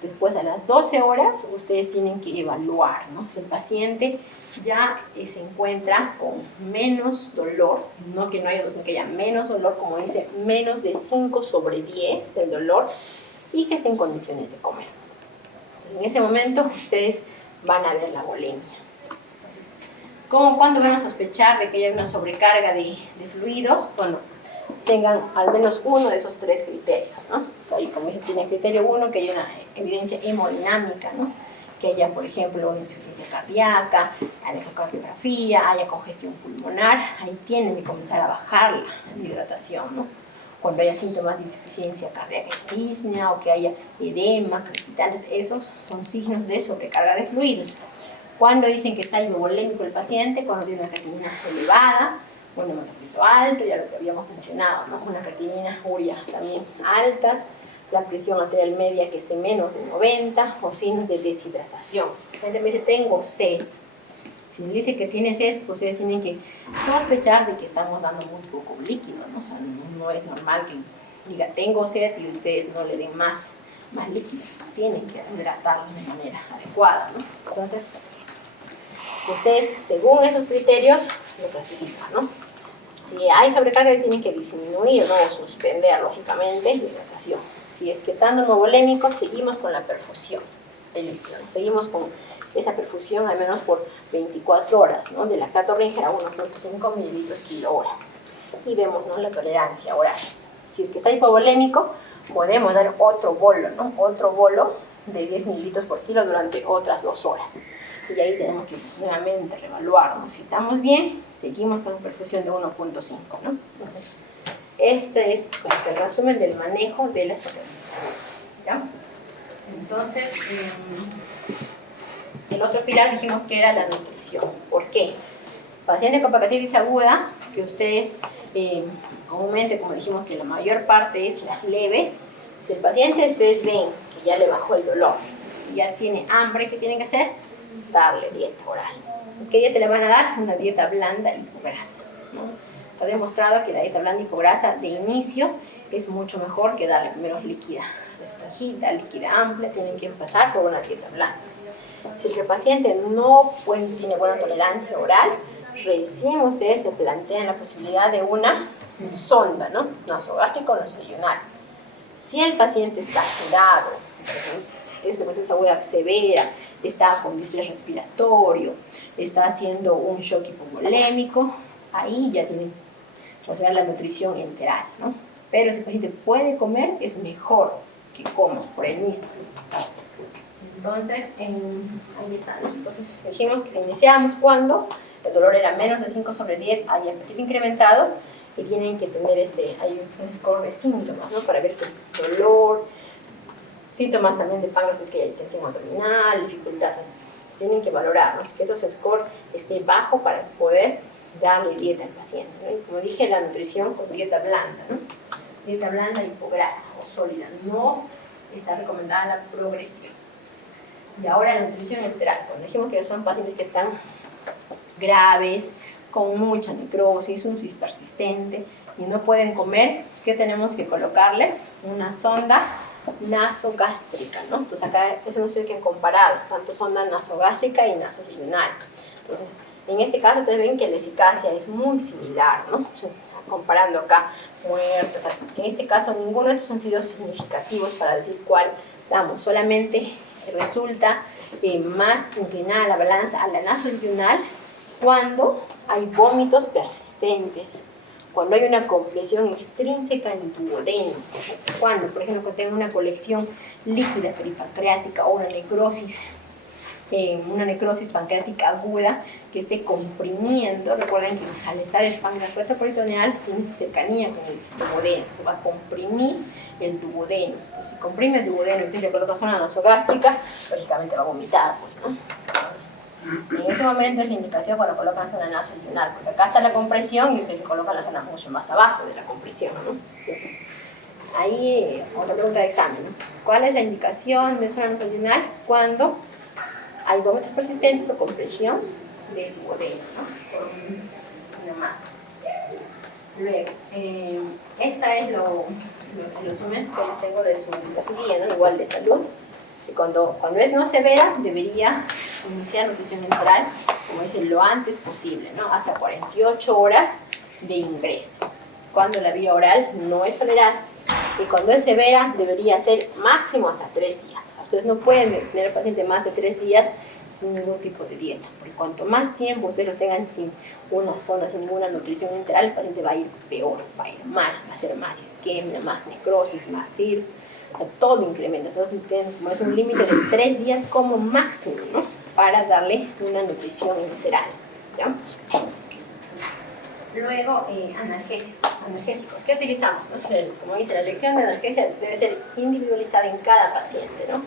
Después, a las 12 horas, ustedes tienen que evaluar, ¿no? Si el paciente ya se encuentra con menos dolor, no que no haya dolor, sino que haya menos dolor, como dice, menos de 5/10 del dolor, y que esté en condiciones de comer. En ese momento, ustedes van a ver la volemia. ¿Cuándo van a sospechar de que haya una sobrecarga de fluidos? Bueno, tengan al menos uno de esos 3 criterios, ¿no? Ahí, como dice, tiene criterio 1, que haya una evidencia hemodinámica, ¿no? Que haya, por ejemplo, una insuficiencia cardíaca, haya ecocardiografía, haya congestión pulmonar, ahí tienen que comenzar a bajar la hidratación, ¿no? Cuando haya síntomas de insuficiencia cardíaca y disnea, o que haya edema, crepitantes, esos son signos de sobrecarga de fluidos. Cuando dicen que está hipovolémico el paciente, cuando tiene una creatinina elevada, un hematocrito alto, ya lo que habíamos mencionado, ¿no? Una creatinina, urea también altas, la presión arterial media que esté menos de 90 o signos de deshidratación. La gente me dice, tengo sed. Si me dice que tiene sed, pues ustedes tienen que sospechar de que estamos dando muy poco líquido, ¿no? O sea, no es normal que diga, tengo sed y ustedes no le den más líquido. Tienen que hidratarlos de manera adecuada, ¿no? Entonces, ustedes, según esos criterios, lo clasifican, ¿no? Si hay sobrecarga, tienen que disminuir, ¿no? O suspender, lógicamente, la hidratación. Si es que están normovolémicos, seguimos con la perfusión del líquido, ¿no? Seguimos con esa perfusión al menos por 24 horas, ¿no? De lactato Ringer a 1.5 mililitros kilo hora. Y vemos, ¿no? La tolerancia oral. Si es que está hipovolémico, podemos dar otro bolo, ¿no? Otro bolo de 10 mililitros por kilo durante otras 2 horas. Y ahí tenemos que nuevamente reevaluar, ¿no? Si estamos bien, seguimos con la perfusión de 1.5, ¿no? Entonces, este es como que el resumen del manejo de la espasmoditis aguda, ¿ya? Entonces, el otro pilar dijimos que era la nutrición. ¿Por qué? Paciente con pancreatitis aguda, que ustedes comúnmente, como dijimos, que la mayor parte es las leves. Si el paciente ustedes ven que ya le bajó el dolor, ya tiene hambre, ¿qué tienen que hacer? Darle dieta oral. ¿Qué dieta le van a dar? Una dieta blanda hipograsa, ¿no? Está demostrado que la dieta blanda hipograsa de inicio es mucho mejor que darle primero líquida restringida, líquida amplia. Tienen que empezar por una dieta blanda. Si el paciente no tiene buena tolerancia oral, recién ustedes se plantean la posibilidad de una sonda, ¿no? Nasogástrica o nasoyunal. Si el paciente está sedado, es de paciente aguda severa, está con distrés respiratorio, está haciendo un shock hipovolémico, ahí ya tienen, o sea, la nutrición enteral, ¿no? Pero si el paciente puede comer, es mejor que coma por él mismo. Entonces, ahí está, ¿no? Entonces, dijimos que iniciamos cuando el dolor era menos de 5/10, hay apetito incrementado y tienen que tener hay un score de síntomas, ¿no? Para ver que el dolor, síntomas también de páncreas, que hay distensión abdominal, dificultad, tienen que valorar, ¿no? Es que ese score esté bajo para poder darle dieta al paciente, ¿no? Y como dije, la nutrición con dieta blanda, ¿no? Dieta blanda hipograsa o sólida, no está recomendada la progresión. Y ahora la nutrición enteral, cuando dijimos que son pacientes que están graves, con mucha necrosis, un cis persistente y no pueden comer, ¿qué tenemos que colocarles? Una sonda nasogástrica, ¿no? Entonces acá es un estudio que han comparado, tanto sonda nasogástrica y nasolingual. Entonces, en este caso ustedes ven que la eficacia es muy similar, ¿no? O sea, comparando acá muertos, o sea, en este caso ninguno de estos han sido significativos para decir cuál damos, solamente resulta más inclinada la balanza a la nasolingual cuando hay vómitos persistentes, cuando hay una compresión extrínseca en el duodeno, cuando, por ejemplo, tengo una colección líquida peripancreática o una necrosis pancreática aguda que esté comprimiendo. Recuerden que al estar el páncreas retroperitoneal tiene cercanía con el duodeno, se va a comprimir el duodeno. Entonces, si comprime el duodeno y usted le coloca zona nasogástrica, lógicamente va a vomitar, pues, ¿no? Entonces, en ese momento es la indicación cuando colocan zona nasolingual, porque acá está la compresión y ustedes le colocan la zona mucho más abajo de la compresión, ¿no? Entonces, ahí otra pregunta de examen, ¿no? ¿Cuál es la indicación de zona nasolingual cuando hay vómitos persistentes o compresión del duodeno, ¿no? Por una masa. Luego, esta es el resumen que les tengo de su guía, ¿no? Igual de salud. Y cuando es no severa, debería iniciar nutrición enteral, como dicen, lo antes posible, ¿no? Hasta 48 horas de ingreso. Cuando la vía oral no es tolerada, y cuando es severa, debería ser máximo hasta 3 días. O sea, ustedes no pueden tener al paciente más de 3 días sin ningún tipo de dieta, porque cuanto más tiempo ustedes lo tengan sin una zona, sin ninguna nutrición enteral, el paciente va a ir peor, va a ir mal, va a ser más isquemia, más necrosis, más CIRS, o sea, todo incrementa. Como es un límite de 3 días como máximo, ¿no? Para darle una nutrición enteral, ¿ya? Luego, analgésicos. ¿Qué utilizamos, no? Como dice, la elección de analgesia debe ser individualizada en cada paciente, ¿no?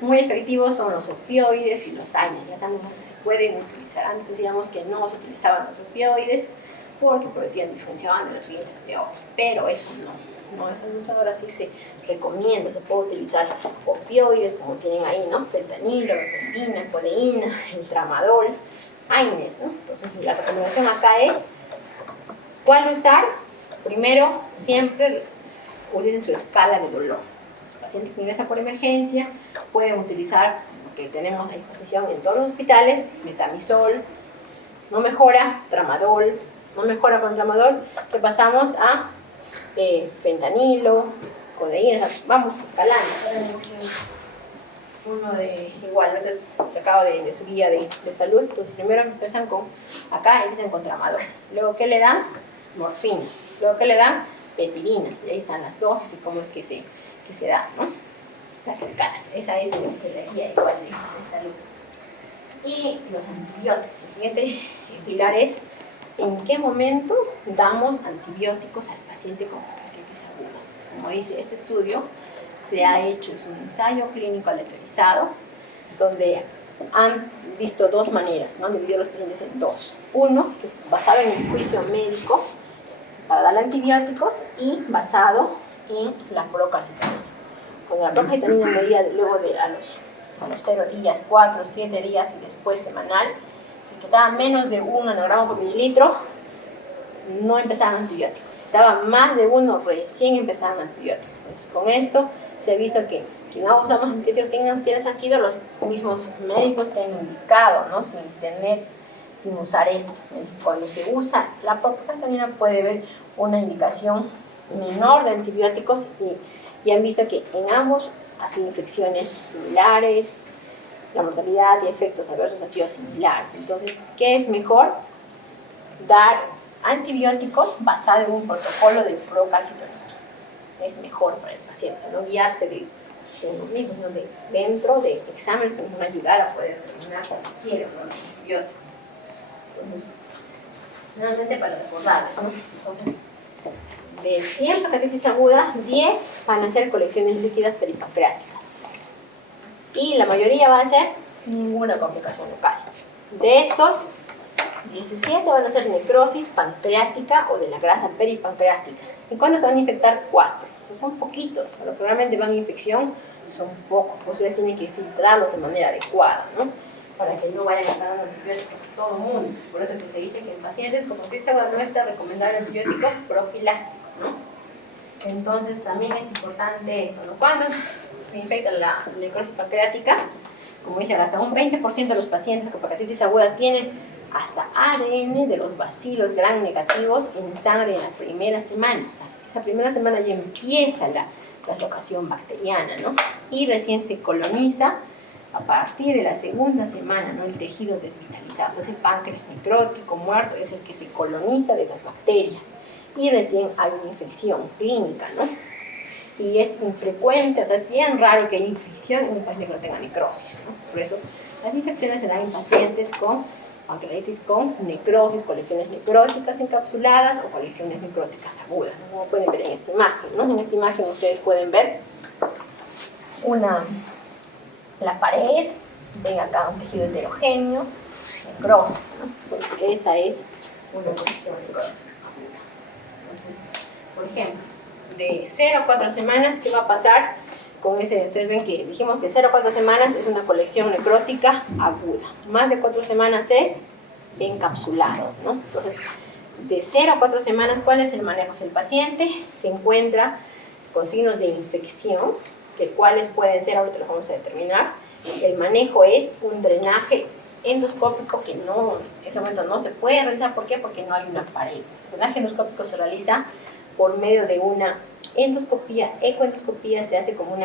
Muy efectivos son los opioides y los AINES. Ya sabemos que se pueden utilizar. Antes decíamos que no se utilizaban los opioides porque producían disfunción de los siguientes de ojo. Pero eso no es abusador, así se recomienda. Se puede utilizar opioides, como tienen ahí, ¿no? Fentanilo, gabapentina, codeína, el tramadol, AINES, ¿no? Entonces, la recomendación acá es ¿cuál usar? Primero, siempre utilicen su escala de dolor. Entonces, el paciente que ingresa por emergencia pueden utilizar lo que tenemos a disposición en todos los hospitales: metamizol. No mejora, tramadol. No mejora con tramadol, que pasamos a fentanilo, codeína. O sea, vamos escalando. Uno de igual, ¿no? Entonces, sacado de su guía de salud. Entonces, primero empiezan con, acá empiezan con tramadol. Luego, ¿qué le dan? Morfina. Luego, ¿qué le dan? Petirina. Y ahí están las dosis y cómo es que se da, ¿no? Las escalas. Esa es de la guía igual de salud. Y los antibióticos. El siguiente pilar es ¿en qué momento damos antibióticos al paciente con hepatitis aguda? Como dice este estudio, se ha hecho un ensayo clínico aleatorizado donde han visto dos maneras, ¿no? Han dividido a los pacientes en dos. Uno, basado en el juicio médico para dar antibióticos, y basado en la procalcitonina. Cuando la procalcitonina medía luego de a los 0 días, 4, 7 días y después semanal, si estaba menos de 1 nanogramo por mililitro, no empezaban antibióticos. Si estaba más de 1, recién empezaban antibióticos. Entonces, con esto se ha visto que quien ha usado más antibióticos han sido los mismos médicos que han indicado, ¿no? Sin usar esto. Cuando se usa la procalcitonina puede haber una indicación menor de antibióticos, y han visto que en ambos ha sido infecciones similares, la mortalidad y efectos adversos han sido similares. Entonces, ¿qué es mejor? Dar antibióticos basado en un protocolo de procalcitonina. Es mejor para el paciente, no guiarse de uno mismo, sino de dentro de exámenes que nos van a ayudar a poder determinar cuando quiere o no los antibióticos. Entonces, nuevamente para recordarles, ¿no? Entonces, de 100 hepatitis aguda, 10 van a ser colecciones líquidas peripancreáticas. Y la mayoría va a ser ninguna complicación local. De estos, 17 van a ser necrosis pancreática o de la grasa peripancreática. ¿Y cuándo se van a infectar? 4. Pues son poquitos, pero probablemente van a infección, son pocos. Pues ustedes tienen que filtrarlos de manera adecuada, ¿no? Para que no vayan a estar dando antibióticos a todo el mundo. Por eso que se dice que en pacientes con hepatitis aguda no está recomendado el antibiótico profiláctico, ¿no? Entonces también es importante eso, ¿no? Cuando se infecta la necrosis pancreática, como dicen, hasta un 20% de los pacientes con hepatitis aguda tienen hasta ADN de los bacilos gram negativos en sangre en la primera semana. O sea, esa primera semana ya empieza la translocación bacteriana, ¿no? Y recién se coloniza a partir de la segunda semana, ¿no? El tejido desvitalizado. O sea, ese páncreas necrótico muerto es el que se coloniza de las bacterias. Y recién hay una infección clínica, ¿no? Y es infrecuente, o sea, es bien raro que haya infección en un paciente que no tenga necrosis, ¿no? Por eso, las infecciones se dan en pacientes con pancreatitis con necrosis, colecciones necróticas encapsuladas o colecciones necróticas agudas, ¿no? Como pueden ver en esta imagen, ¿no? En esta imagen ustedes pueden ver la pared, ven acá un tejido heterogéneo, necrosis, ¿no? Porque esa es una colección necrótica aguda. Entonces, por ejemplo, de 0 a 4 semanas, ¿qué va a pasar con ese? Ustedes ven que dijimos que 0 a 4 semanas es una colección necrótica aguda. Más de 4 semanas es encapsulado, ¿no? Entonces, de 0 a 4 semanas, ¿cuál es el manejo? Si el paciente se encuentra con signos de infección, que cuáles pueden ser, ahorita los vamos a determinar, el manejo es un drenaje endoscópico que no, en ese momento no se puede realizar. ¿Por qué? Porque no hay una pared. El drenaje endoscópico se realiza por medio de una endoscopía, ecoendoscopía. Se hace como un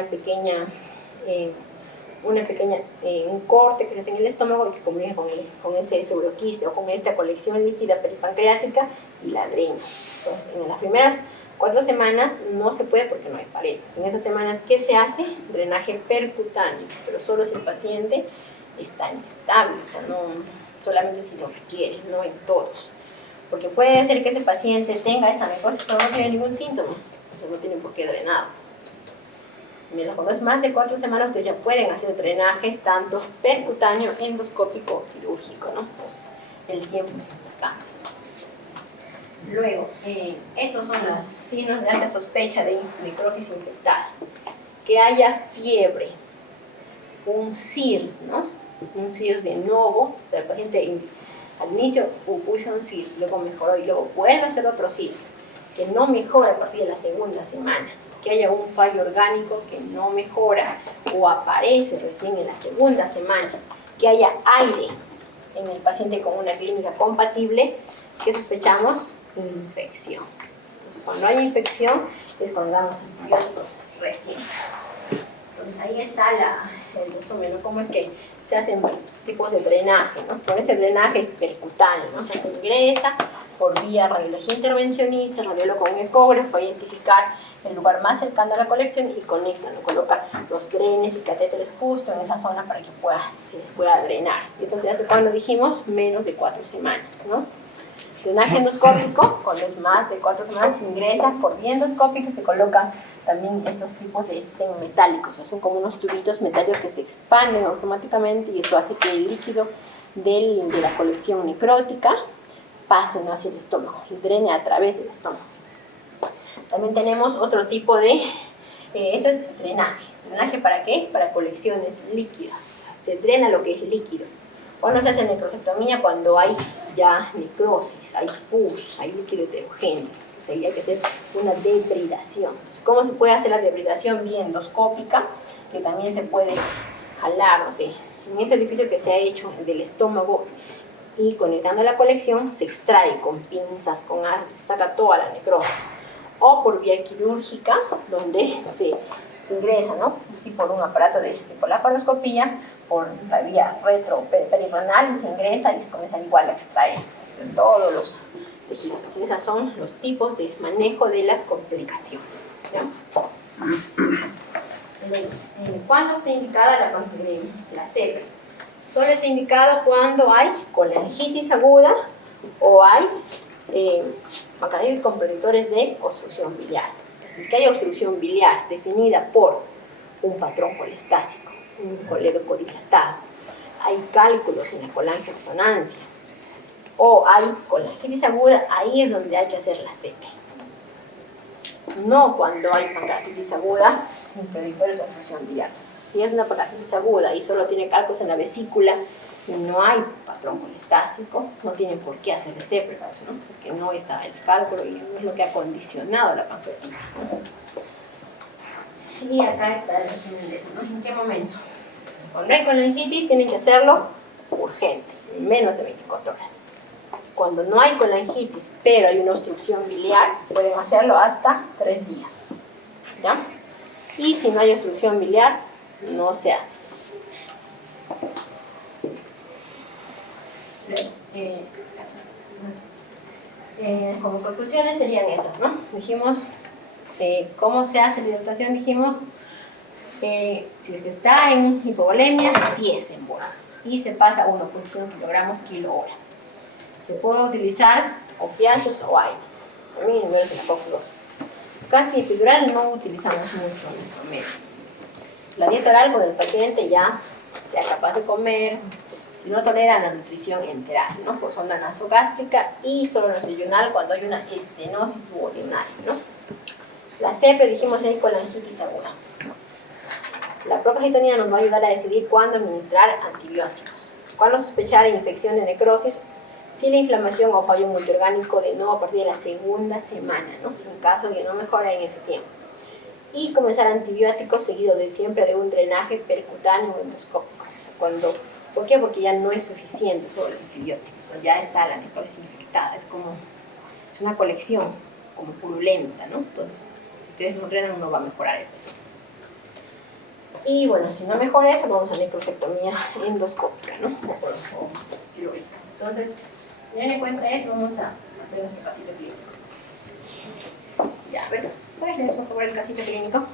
corte que se hace en el estómago y que comunica con ese pseudoquiste o con esta colección líquida peripancreática y la drena. Entonces, en las primeras 4 semanas no se puede porque no hay paredes. En estas semanas, ¿qué se hace? Drenaje percutáneo, pero solo si el paciente está inestable, o sea, no solamente si lo requiere, no en todos. Porque puede ser que ese paciente tenga esta necrosis pero no tiene ningún síntoma, entonces no tienen por qué drenar. Mira, cuando es más de 4 semanas, ustedes ya pueden hacer drenajes tanto percutáneo, endoscópico o quirúrgico, ¿no? Entonces, el tiempo es importante. Luego, estos son los signos de alta sospecha de necrosis infectada. Que haya fiebre, un SIRS, ¿no? Un SIRS de nuevo, o sea, el paciente al inicio puso un SIRS, luego mejoró y luego vuelve a hacer otro SIRS, que no mejora a partir de la segunda semana, que haya un fallo orgánico que no mejora o aparece recién en la segunda semana, que haya aire en el paciente con una clínica compatible, que sospechamos infección. Entonces, cuando hay infección es cuando damos antibióticos recién. Entonces, ahí está el resumen, ¿no? Cómo es que se hacen tipos de drenaje, ¿no? Con ese drenaje es percutáneo, ¿no? Se ingresa por vía radiología intervencionista, radiólogo con un ecógrafo, identificar el lugar más cercano a la colección y conecta, ¿no? Coloca los drenes y catéteres justo en esa zona para que se pueda drenar. Y esto se hace cuando dijimos menos de 4 semanas, ¿no? Drenaje endoscópico, cuando es más de 4 semanas, se ingresa por vía endoscópica y se colocan también estos tipos de stent metálicos, son como unos tubitos metálicos que se expanden automáticamente y eso hace que el líquido de la colección necrótica pase, ¿no?, hacia el estómago y drene a través del estómago. También tenemos otro tipo de, eso es drenaje. ¿Drenaje para qué? Para colecciones líquidas. Se drena lo que es líquido. Cuando se hace necrosectomía, cuando hay ya necrosis, hay pus, hay líquido heterogéneo. Entonces ahí hay que hacer una debridación. Entonces, ¿cómo se puede hacer la debridación? Vía endoscópica, que también se puede jalar, no sé, en ese orificio que se ha hecho del estómago y conectando a la colección, se extrae con pinzas, con ácido, se saca toda la necrosis. O por vía quirúrgica, donde se ingresa, ¿no? Así por un aparato por la laparoscopía, por la vía retroperirrenal, se ingresa y se comienza igual a extraer todos los tejidos. Así, esos son los tipos de manejo de las complicaciones, ¿ya? ¿Cuándo está indicada la CEPRA? Solo está indicado cuando hay colangitis aguda o hay macroangitis con predictores de obstrucción biliar. Si es que hay obstrucción biliar definida por un patrón colestásico, un colédoco dilatado, hay cálculos en la colangioresonancia o hay colangitis aguda, ahí es donde hay que hacer la CEPRA. No cuando hay pancreatitis aguda sin predictores de obstrucción biliar. Si es una pancreatitis aguda y solo tiene cálculos en la vesícula y no hay patrón colestásico, no tienen por qué hacer el CEPRA, ¿no? Porque no está el cálculo y no es lo que ha condicionado la pancreatitis, ¿no? Y acá está el resumen de eso, ¿no? ¿En qué momento? Entonces, cuando hay colangitis tienen que hacerlo urgente, en menos de 24 horas. Cuando no hay colangitis, pero hay una obstrucción biliar, pueden hacerlo hasta 3 días, ¿ya? Y si no hay obstrucción biliar, no se hace. Como conclusiones serían esas, ¿no? Dijimos, ¿cómo se hace la hidratación? Dijimos, si se está en hipovolemia, 10 en bola y se pasa a 1.5 kilogramos kilo hora. Se puede utilizar opiáceos o aires. A mí me parece poco. Casi epidural no utilizamos mucho en nuestro medio. La dieta oral, cuando el paciente ya sea capaz de comer, si no tolera la nutrición enteral, ¿no? Por sonda nasogástrica y solo desayunar cuando hay una estenosis duodenal, ¿no? La CEPRA, dijimos, hay colangitis aguda. La procalcitonina nos va a ayudar a decidir cuándo administrar antibióticos, cuándo sospechar infección de necrosis, si la inflamación o fallo multiorgánico de nuevo a partir de la segunda semana, ¿no? En caso de que no mejore en ese tiempo. Y comenzar antibióticos seguido de siempre de un drenaje percutáneo o endoscópico. ¿Por qué? Porque ya no es suficiente solo el antibiótico, o sea, ya está la necrosis infectada, es una colección como purulenta, ¿no? Entonces, si ustedes no drenan, no va a mejorar el paciente. Y bueno, si no mejora eso, vamos a necrosectomía endoscópica, ¿no? O quirúrgica. Entonces, teniendo en cuenta eso, vamos a hacer nuestro casito clínico. Ya, pero ¿puedes leer por favor el casito clínico?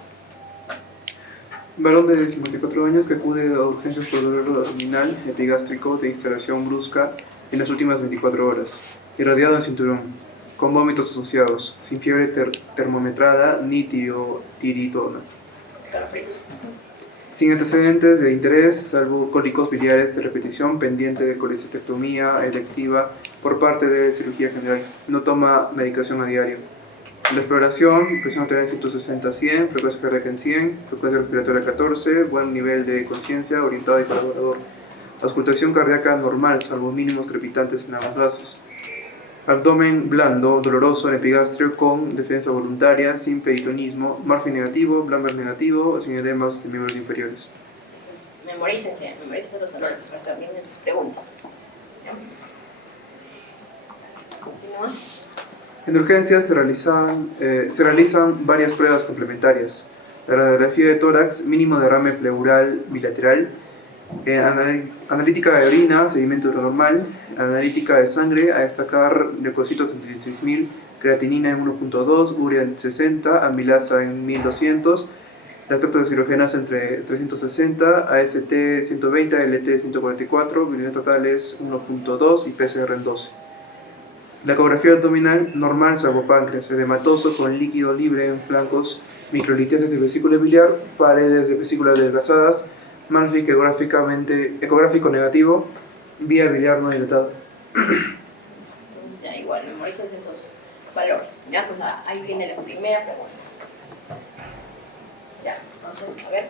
Varón de 54 años que acude a urgencias por dolor abdominal, epigástrico, de instalación brusca en las últimas 24 horas, irradiado en cinturón, con vómitos asociados, sin fiebre termometrada ni tiritona. Escalofríos. Sin antecedentes de interés, salvo cólicos biliares de repetición, pendiente de colecistectomía electiva por parte de cirugía general. No toma medicación a diario. La exploración, presión arterial en 160-100, frecuencia cardíaca en 100, frecuencia respiratoria 14, buen nivel de conciencia, orientado y colaborador. Auscultación cardíaca normal, salvo mínimos crepitantes en ambas bases. Abdomen blando, doloroso en epigastrio con defensa voluntaria, sin peritonismo, marfil negativo, Blamber negativo, sin edemas de miembros inferiores. Entonces, memorícense los valores para también en las preguntas. ¿Ya? Continúa. En urgencias se realizan varias pruebas complementarias. La radiografía de tórax, mínimo derrame pleural bilateral, analítica de orina, seguimiento normal, analítica de sangre, a destacar leucocitos en 16.000, creatinina en 1.2, urea en 60, amilasa en 1200, lactato deshidrogenasa entre 360, AST 120, LT 144, bilirrubina totales 1.2 y PCR en 12. La ecografía abdominal normal salvo páncreas, edematoso con líquido libre en flancos, microlitiasis de vesícula biliar, paredes de vesícula adelgazadas, Malfic ecográfico negativo, vía biliar no dilatada. Entonces ya igual memorícense esos valores. Ya, pues ahí viene la primera pregunta. Ya, entonces, a ver.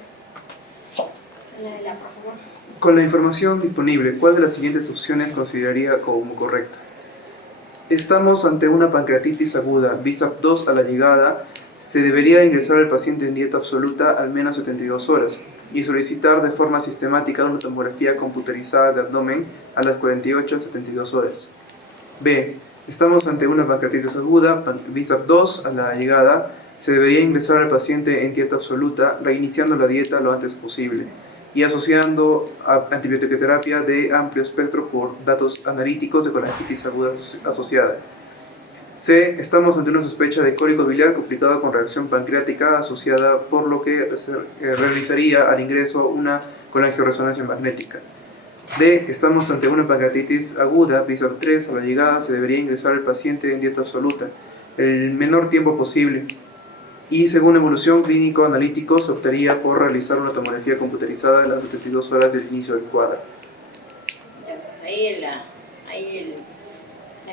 Léela, por favor. Con la información disponible, ¿cuál de las siguientes opciones consideraría como correcta? Estamos ante una pancreatitis aguda, BISAP2 a la llegada. Se debería ingresar al paciente en dieta absoluta al menos 72 horas y solicitar de forma sistemática una tomografía computerizada de abdomen a las 48 a 72 horas. B. Estamos ante una pancreatitis aguda, BISAP2 a la llegada. Se debería ingresar al paciente en dieta absoluta, reiniciando la dieta lo antes posible y asociando a antibioticoterapia de amplio espectro por datos analíticos de colangitis aguda asociada. C. Estamos ante una sospecha de cólico biliar complicado con reacción pancreática asociada, por lo que se realizaría al ingreso una colangioresonancia magnética. D. Estamos ante una pancreatitis aguda, BISAP3 a la llegada. Se debería ingresar al paciente en dieta absoluta el menor tiempo posible y según evolución clínico-analítico se optaría por realizar una tomografía computerizada a las 72 horas del inicio del cuadro. Ya, pues ahí la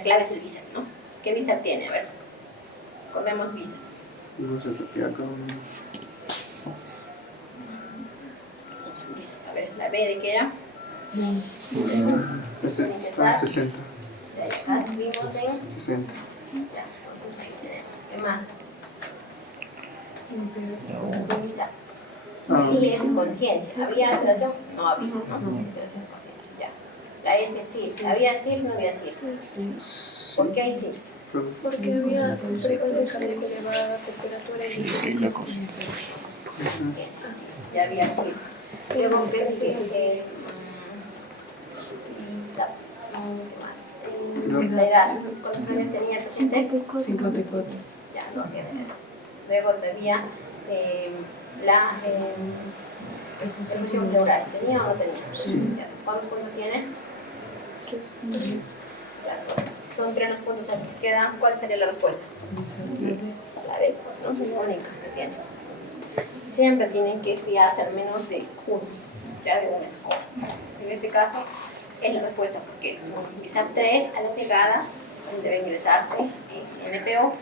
clave es el BISAP, ¿no? ¿Qué BISAP tiene? A ver, recordemos BISAP. A ver, la B de qué era. Este es 60. Acá escribimos en 60. Ya, entonces ahí tenemos. ¿Qué más? BISAP. Y es conciencia. ¿Había alteración? No había, ¿no? Alteración de conciencia, ya. La S es CIRS. ¿Había CIRS? No había CIRS. ¿Por qué hay CIRS? Porque había frecuencia cardíaca elevada, temperatura y Bien, ya había CIRS. Luego, ¿qué BISAP? La edad. ¿Cuántos años tenía el paciente? 54. Ya, no tiene edad. Luego había la efusión pleural. ¿Tenía o no tenía? Sí. Ya, entonces, ¿cuántos puntos tiene? 3. Ya, entonces, son 3 los puntos a que quedan. ¿Cuál sería la respuesta? La D, ¿no? La única que tiene. Entonces, siempre tienen que fiarse al menos de uno, ya de un score. Entonces, en este caso, es la respuesta porque son BISAP 3 a la llegada, debe ingresarse en NPO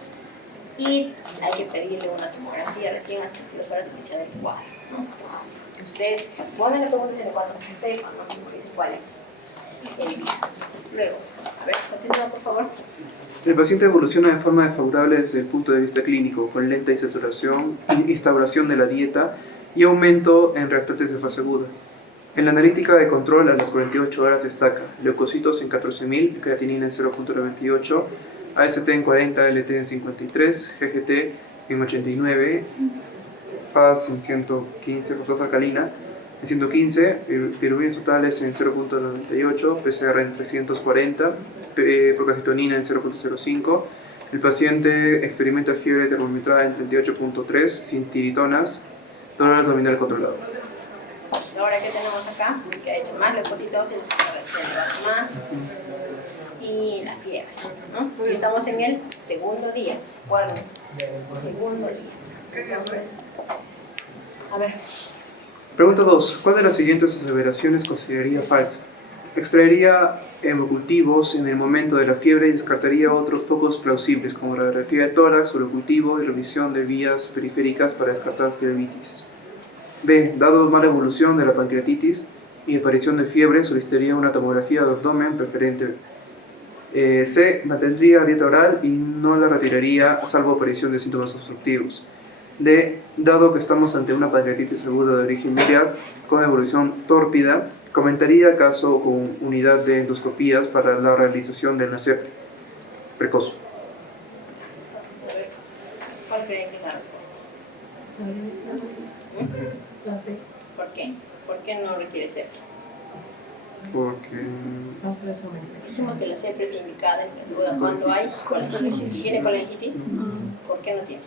y hay que pedirle una tomografía recién a 72 horas de iniciar el cuadro, ¿no? Entonces, ustedes responden la pregunta en cuanto sepan, ¿no? Dicen cuál es el BISAP. Luego, a ver, continúa por favor. El paciente evoluciona de forma desfavorable desde el punto de vista clínico, con lenta instauración de la dieta y aumento en reactantes de fase aguda. En la analítica de control a las 48 horas destaca leucocitos en 14.000, creatinina en 0.98, AST en 40, LT en 53, GGT en 89, FAS en 115, fosfasa alcalina en 115, bilirrubinas totales en 0.98, PCR en 340, procalcitonina en 0.05. El paciente experimenta fiebre termometrada en 38.3, sin tiritonas, dolor abdominal controlado. Ahora, ¿qué tenemos acá? Que ha hecho más leucocitos, se eleva más y la fiebre, ¿no? Y estamos en el segundo día, segundo día. Entonces, a ver, Pregunta 2. ¿Cuál de las siguientes aseveraciones consideraría falsa? Extraería hemocultivos en el momento de la fiebre y descartaría otros focos plausibles como radiografía de tórax, urocultivo y revisión de vías periféricas para descartar flebitis. B. Dado mala evolución de la pancreatitis y aparición de fiebre, solicitaría una tomografía de abdomen preferente. C. Mantendría dieta oral y no la retiraría salvo aparición de síntomas obstructivos. D. Dado que estamos ante una pancreatitis aguda de origen biliar con evolución tórpida, comentaría caso con unidad de endoscopías para la realización del NACEP precoz. Entonces, a ver, ¿cuál creen que es la respuesta? La B. ¿Por qué? ¿Por qué no requiere CEPRE? Porque No presumente. Dijimos que la CEPRE está indicada en la duda cuando hay colegitis. ¿Tiene colegitis? ¿Por qué no tiene?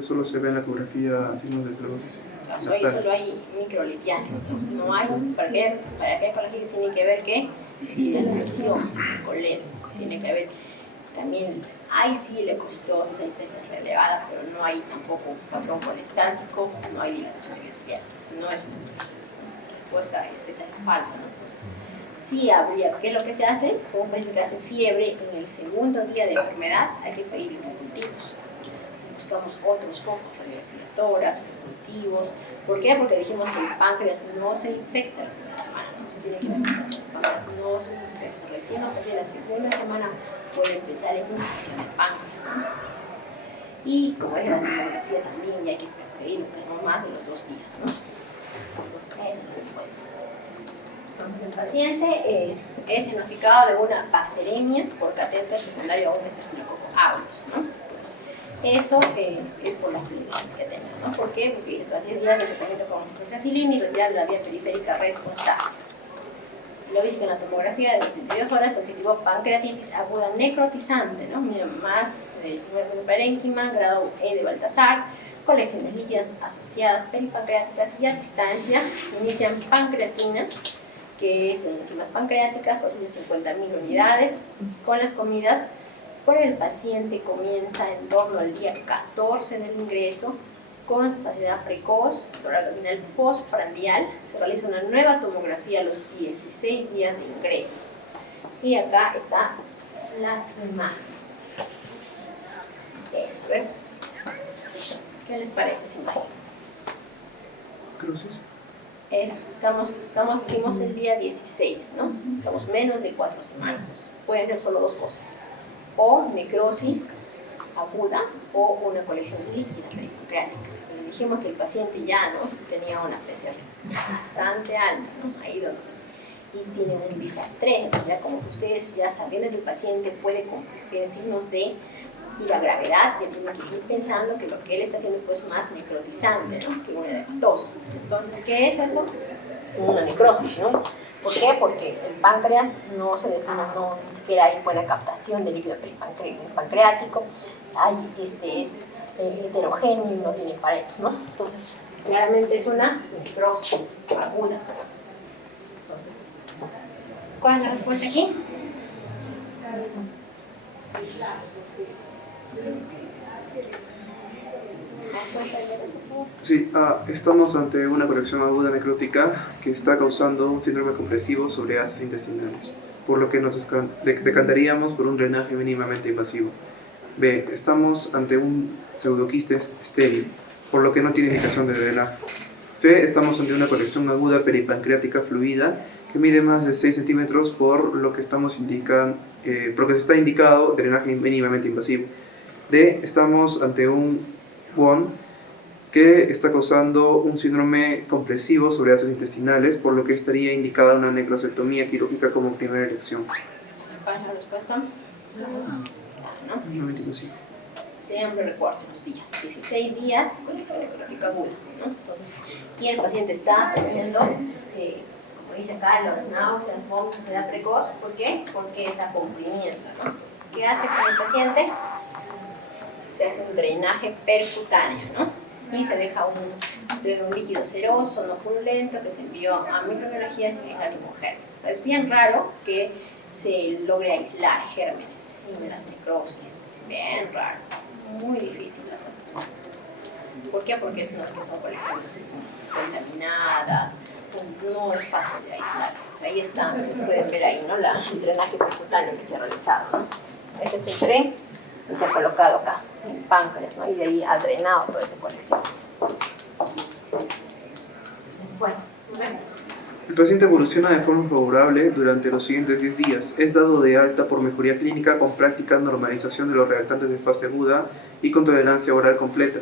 solo se ve en la ecografía signos de closis. Hoy solo hay microlitiasis. No hay. ¿Para qué? Para que colegitis tiene que ver qué? Dilatación, colero. Tiene que haber también. Hay sí leucocitosis, hay peces relevadas, pero no hay tampoco un patrón colestático, no hay dilatación de litiasis. No es una respuesta, esa es falsa, ¿no? Entonces, sí habría, ¿qué es lo que se hace? Como un paciente que hace fiebre en el segundo día de enfermedad, hay que pedir hemocultivos. Buscamos otros focos, radiofilatoras, cultivos. ¿Por qué? Porque dijimos que el páncreas no se infecta la primera semana, no se tiene que ver. El páncreas no se infecta. Recién a partir de la segunda semana puede empezar en infección de páncreas, ¿no? Y como es la tomografía también, ya hay que pedir no más de los 2 días, ¿no? Entonces, esa es la respuesta. Entonces, el paciente es diagnosticado de una bacteremia por catéter secundario a un estafilococo aureus, ¿no? Eso es por las flebitis que tenemos, ¿no? ¿Por qué? Porque tras 10 días de tratamiento con metotrexacilinina y retirar de la vía periférica responsable. Lo dice que en la tomografía de 72 horas, objetivo pancreatitis aguda necrotizante, ¿no? Más de 50 de parénquima, grado E de Baltasar, colecciones líquidas asociadas peripancreáticas y a distancia inician pancreatina, que es en enzimas pancreáticas, dosis de 50.000 unidades, con las comidas. Por el paciente comienza en torno al día 14 del ingreso, con saciedad precoz, dolor abdominal postprandial. Se realiza una nueva tomografía a los 16 días de ingreso. Y acá está la imagen. Esto, ¿eh? ¿Qué les parece esa imagen? ¿Cruces? Hicimos el día 16, ¿no? Estamos menos de 4 semanas. Pueden ser solo 2 cosas. O necrosis aguda o una colección líquida peripancreática. Pero dijimos que el paciente ya no tenía una presión bastante alta, ¿no? Ahí donde y tiene un VISAP 3, ya como que ustedes ya sabiendo que el paciente puede tener signos de y la gravedad, ya tiene que ir pensando que lo que él está haciendo pues más necrotizante, ¿no? Que una edematosa. Entonces, ¿qué es eso? Una necrosis, ¿no? ¿Por qué? Porque el páncreas no se define, ni siquiera hay buena captación de líquido pancreático, es heterogéneo y no tiene paredes, ¿no? Entonces, claramente es una necrosis aguda. Entonces, ¿cuál es la respuesta aquí? Sí, estamos ante una colección aguda necrótica que está causando un síndrome compresivo sobre heces intestinales, por lo que nos decantaríamos por un drenaje mínimamente invasivo. B. Estamos ante un pseudoquiste estéril, por lo que no tiene indicación de drenaje. C. Estamos ante una colección aguda peripancreática fluida que mide más de 6 centímetros, por lo que estamos porque se está indicado drenaje mínimamente invasivo. D. Estamos ante un WON que está causando un síndrome compresivo sobre heces intestinales, por lo que estaría indicada una necrosectomía quirúrgica como primera elección. ¿Cuál es la respuesta? No entiendo así. Siempre recuerden los días. 16 días, colección necrótica aguda, ¿no? Entonces, y el paciente está teniendo, como dice acá, los náuseas, vómitos, saciedad precoz. ¿Por qué? Porque está comprimiendo, ¿no? Entonces, ¿qué hace con el paciente? Se hace un drenaje percutáneo, ¿no? Y se deja un líquido seroso, no purulento, que se envió a microbiología similar y mujer. O sea, es bien raro que se logre aislar gérmenes y de las necrosis. Bien raro, muy difícil hacerlo. ¿Por qué? Porque es unas que son colecciones contaminadas, no es fácil de aislar. O sea, ahí está, se pueden ver ahí, ¿no? El drenaje percutáneo que se ha realizado, ¿no? Este es el tren y se ha colocado acá, en el páncreas, ¿no? Y de ahí ha drenado toda esa colección. Después, ¿ven? El paciente evoluciona de forma favorable durante los siguientes 10 días. Es dado de alta por mejoría clínica con práctica normalización de los reactantes de fase aguda y con tolerancia oral completa.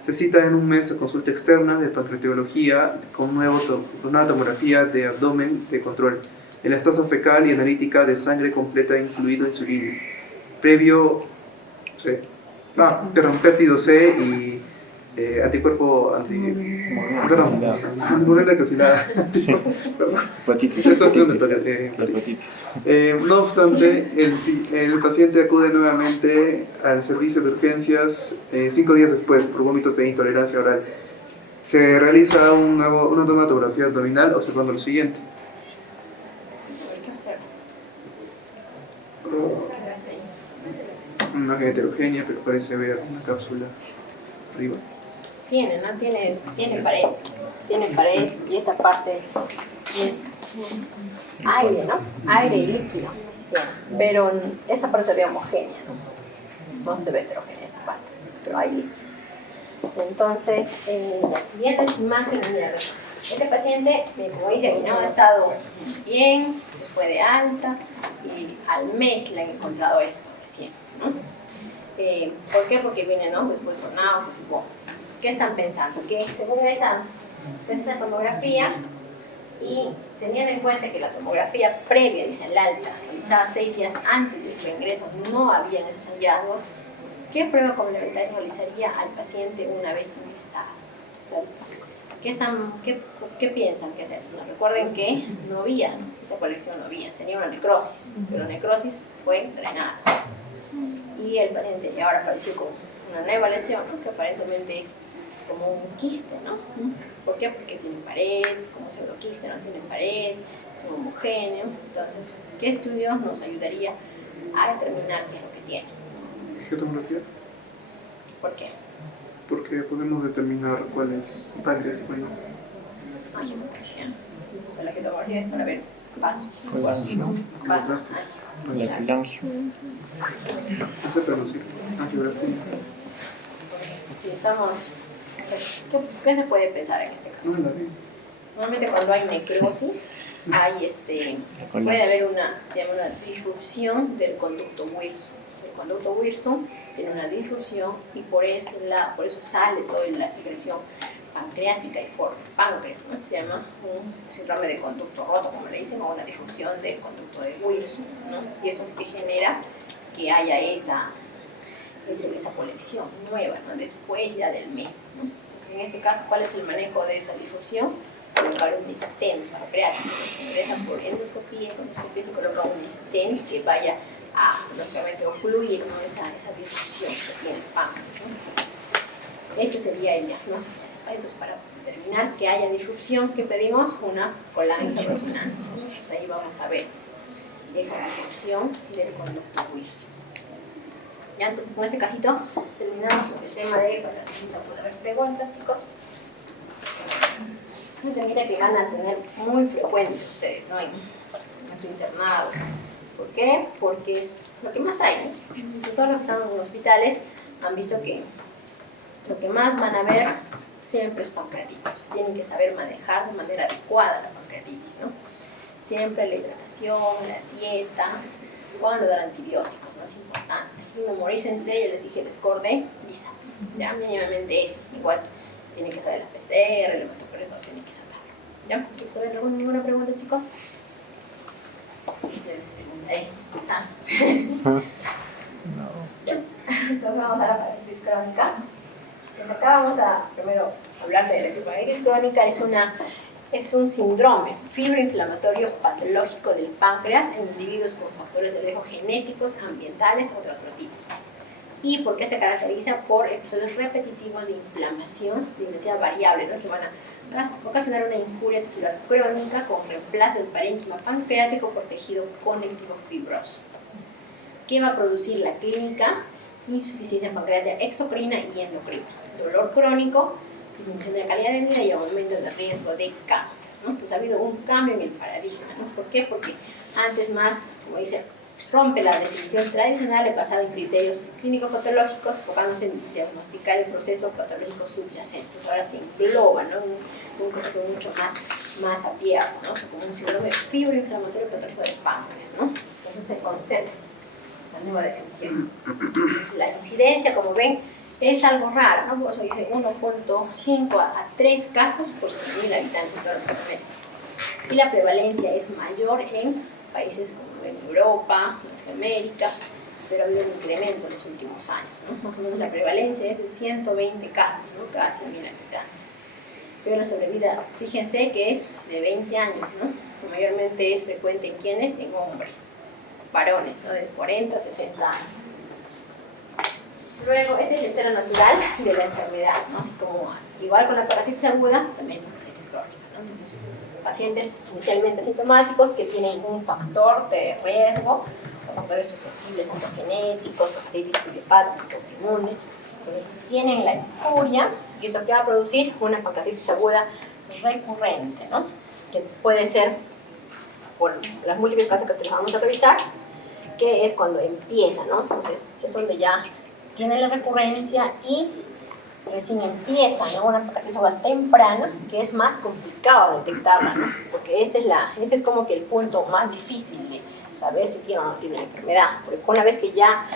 Se cita en un mes a consulta externa de pancreatiología con una tomografía de abdomen de control, elastasa fecal y analítica de sangre completa incluido insulina. Previo péptido C y anticuerpo antimurina casilada. No obstante, el paciente acude nuevamente al servicio de urgencias 5 días después por vómitos de intolerancia oral. Se realiza una tomografía abdominal observando lo siguiente. ¿Qué observas? Una imagen heterogénea, pero parece haber una cápsula arriba. Tiene, ¿no? Tiene pared. Tiene pared y esta parte es aire, ¿no? Aire y líquido. Bien. Pero esta parte es homogénea, ¿no? No se ve heterogénea esa parte, pero hay líquido. Entonces, viendo esta imagen, mira, este paciente, como dice, no ha estado bien, se fue de alta y al mes le han encontrado esto recién, ¿no? ¿Por qué? Porque viene, ¿no? Después con náuseas y vómitos. Entonces, ¿qué están pensando? Que según esa tomografía, y teniendo en cuenta que la tomografía previa, dice el alta, realizada 6 días antes de su ingreso, no habían esos hallazgos, ¿qué prueba complementaria realizaría al paciente una vez ingresado? O sea, ¿qué piensan que es eso? Nos recuerden que no había, esa colección no había, tenía una necrosis, pero la necrosis fue drenada. Y el paciente ya ahora apareció con una nueva lesión, ¿no? Que aparentemente es como un quiste, ¿no? ¿Por qué? Porque tiene pared, como pseudoquiste, no tiene pared, no homogéneo. Entonces, ¿qué estudio nos ayudaría a determinar qué es lo que tiene? ¿Geotomografía? ¿Por qué? Porque podemos determinar cuál es páncreas y cuál no. Geotomografía. La geotomografía es para ver vasos. Vasos. La filangio. Eso traducir. Angiografía. Entonces, si estamos... ¿Qué se puede pensar en este caso? No la vi. Normalmente cuando hay necrosis, hay puede haber se llama una disrupción del conducto Wilson. El conducto Wilson tiene una disrupción y por eso sale toda la secreción pancreática y forma páncreas, ¿no? Se llama un síndrome de conducto roto, como le dicen, o una disrupción del conducto de Wilson, ¿no? Y eso es lo que genera que haya esa colección nueva, ¿no? Después ya del mes, ¿no? Entonces, en este caso, ¿cuál es el manejo de esa disrupción? Colocar un stent pancreático. Se ingresa por endoscopía, se coloca un stent que vaya a, lógicamente, ocluir, ¿no? esa disrupción que tiene el páncreas, ¿no? Ese sería el diagnóstico. Entonces, para determinar que haya disrupción, ¿qué pedimos? Una colangioresonancia. Entonces, ahí vamos a ver esa disrupción del conducto Wilson. Ya, entonces con este casito terminamos el tema de pancreatitis aguda. A ver, preguntas, chicos. Un temita que van a tener muy frecuente ustedes, ¿no? En su internado. ¿Por qué? Porque es lo que más hay, ¿no? Todos los que están en hospitales han visto que lo que más van a ver siempre es pancreatitis. Tienen que saber manejar de manera adecuada la pancreatitis, ¿no? Siempre la hidratación, la dieta, cuándo dar antibióticos, ¿no? Es importante. Y memorícense, ya les dije el score de visa. Ya mínimamente es igual. Tienen que saber la PCR, el hematocrito, tienen que saberlo. ¿Ya? ¿Entonces, ¿saben ninguna pregunta, chicos? Eso les preguntaré, si saben. No. ¿Ya? Entonces vamos a la parálisis crónica. Pues acá vamos a primero hablar de la parálisis crónica. Es un síndrome fibroinflamatorio patológico del páncreas en individuos con factores de riesgo genéticos, ambientales o de otro tipo. ¿Y por qué se caracteriza? Por episodios repetitivos de inflamación de intensidad variable, ¿no? Que van a ocasionar una injuria tisular crónica con reemplazo del parénquima pancreático por tejido conectivo fibroso. ¿Qué va a producir la clínica? Insuficiencia pancreática exocrina y endocrina. dolor crónico, disminución de la calidad de vida y aumento de riesgo de cáncer, ¿no? Entonces ha habido un cambio en el paradigma, ¿no? ¿Por qué? Porque antes más, como dice, rompe la definición tradicional basada en criterios clínico-patológicos, enfocándose en diagnosticar el proceso patológico subyacente. Entonces ahora se engloba, ¿no? un concepto mucho más abierto, ¿no? O sea, como un síndrome fibroinflamatorio patológico del páncreas, ¿no? Entonces el concepto, la nueva definición. Entonces, la incidencia, como ven, es algo raro, ¿no? Por eso dice 1.5 a 3 casos por 100.000 habitantes en todo el planeta. Y la prevalencia es mayor en países como en Europa, Norteamérica, pero ha habido un incremento en los últimos años, ¿no? Más o menos la prevalencia es de 120 casos, ¿no? Cada 100.000 habitantes. Pero la sobrevida, fíjense que es de 20 años, ¿no? Mayormente es frecuente en quienes, en hombres, varones, ¿no? De 40 a 60 años. Luego, este es el cero natural de la enfermedad, ¿no? Así como, igual con la parálisis aguda, también la parálisis crónica, ¿no? Entonces, pacientes inicialmente asintomáticos que tienen un factor de riesgo, los factores susceptibles, tanto genéticos, hepatitis idiopática, autoinmune. Entonces, tienen la infuria y eso que va a producir una pancreatitis aguda recurrente, ¿no? Que puede ser por las múltiples causas que les vamos a revisar, que es cuando empieza, ¿no? Entonces, es donde ya tiene la recurrencia y recién empieza, ¿no? Una pancreatitis aguda temprana, que es más complicado detectarla, ¿no? Porque este es como que el punto más difícil de saber si tiene o no tiene la enfermedad. Porque una vez que ya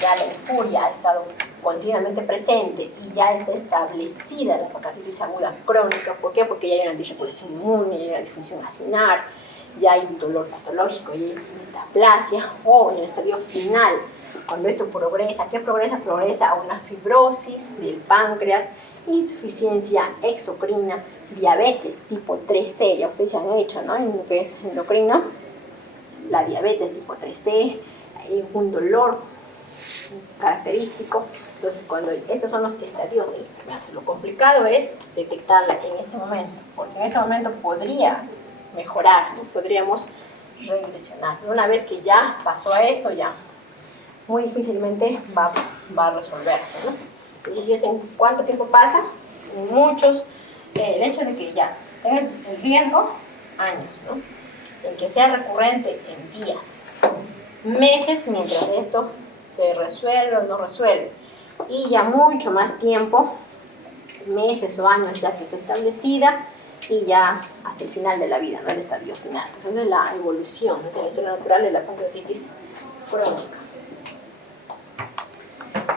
la infuria ha estado continuamente presente y ya está establecida la pancreatitis aguda crónica, ¿por qué? Porque ya hay una disregulación inmune, ya hay una disfunción acinar, ya hay un dolor patológico, ya hay metaplasia, o en el estadio final, cuando esto progresa, ¿qué progresa? Progresa a una fibrosis del páncreas, insuficiencia exocrina, diabetes tipo 3C, ya ustedes ya han hecho, ¿no? En lo que es endocrino, la diabetes tipo 3C, hay un dolor característico. Entonces, cuando estos son los estadios de la enfermedad, lo complicado es detectarla en este momento, porque en este momento podría mejorar, ¿no? Podríamos regresionar. Una vez que ya pasó a eso, ya muy difícilmente va a resolverse, ¿no? Entonces, ¿en cuánto tiempo pasa? En muchos, el hecho de que ya tengan el riesgo, años, ¿no? En que sea recurrente en días, meses, mientras esto se resuelve o no resuelve, y ya mucho más tiempo, meses o años ya que está establecida, y ya hasta el final de la vida, ¿no? El estadio final. Entonces, la evolución, ¿no? La historia natural de la pancreatitis crónica.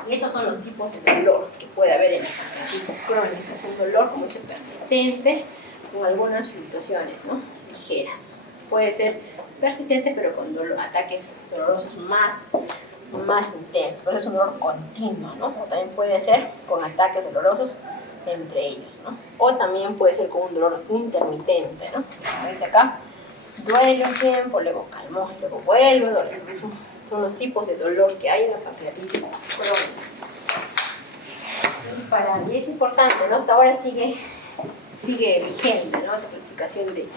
Y estos son los tipos de dolor que puede haber en la pancreatitis crónica. Es un dolor, como dice, persistente, con algunas fluctuaciones, ¿no? Ligeras. Puede ser persistente, pero con ataques dolorosos más intensos. Pero es un dolor continuo, ¿no? O también puede ser con ataques dolorosos entre ellos, ¿no? O también puede ser con un dolor intermitente, ¿no? Como dice acá, duele un tiempo, luego calmó, luego vuelve a doler. Son los tipos de dolor que hay en la pancreatitis crónica. Y es importante, ¿no? Hasta ahora sigue vigente, ¿no? Esta clasificación de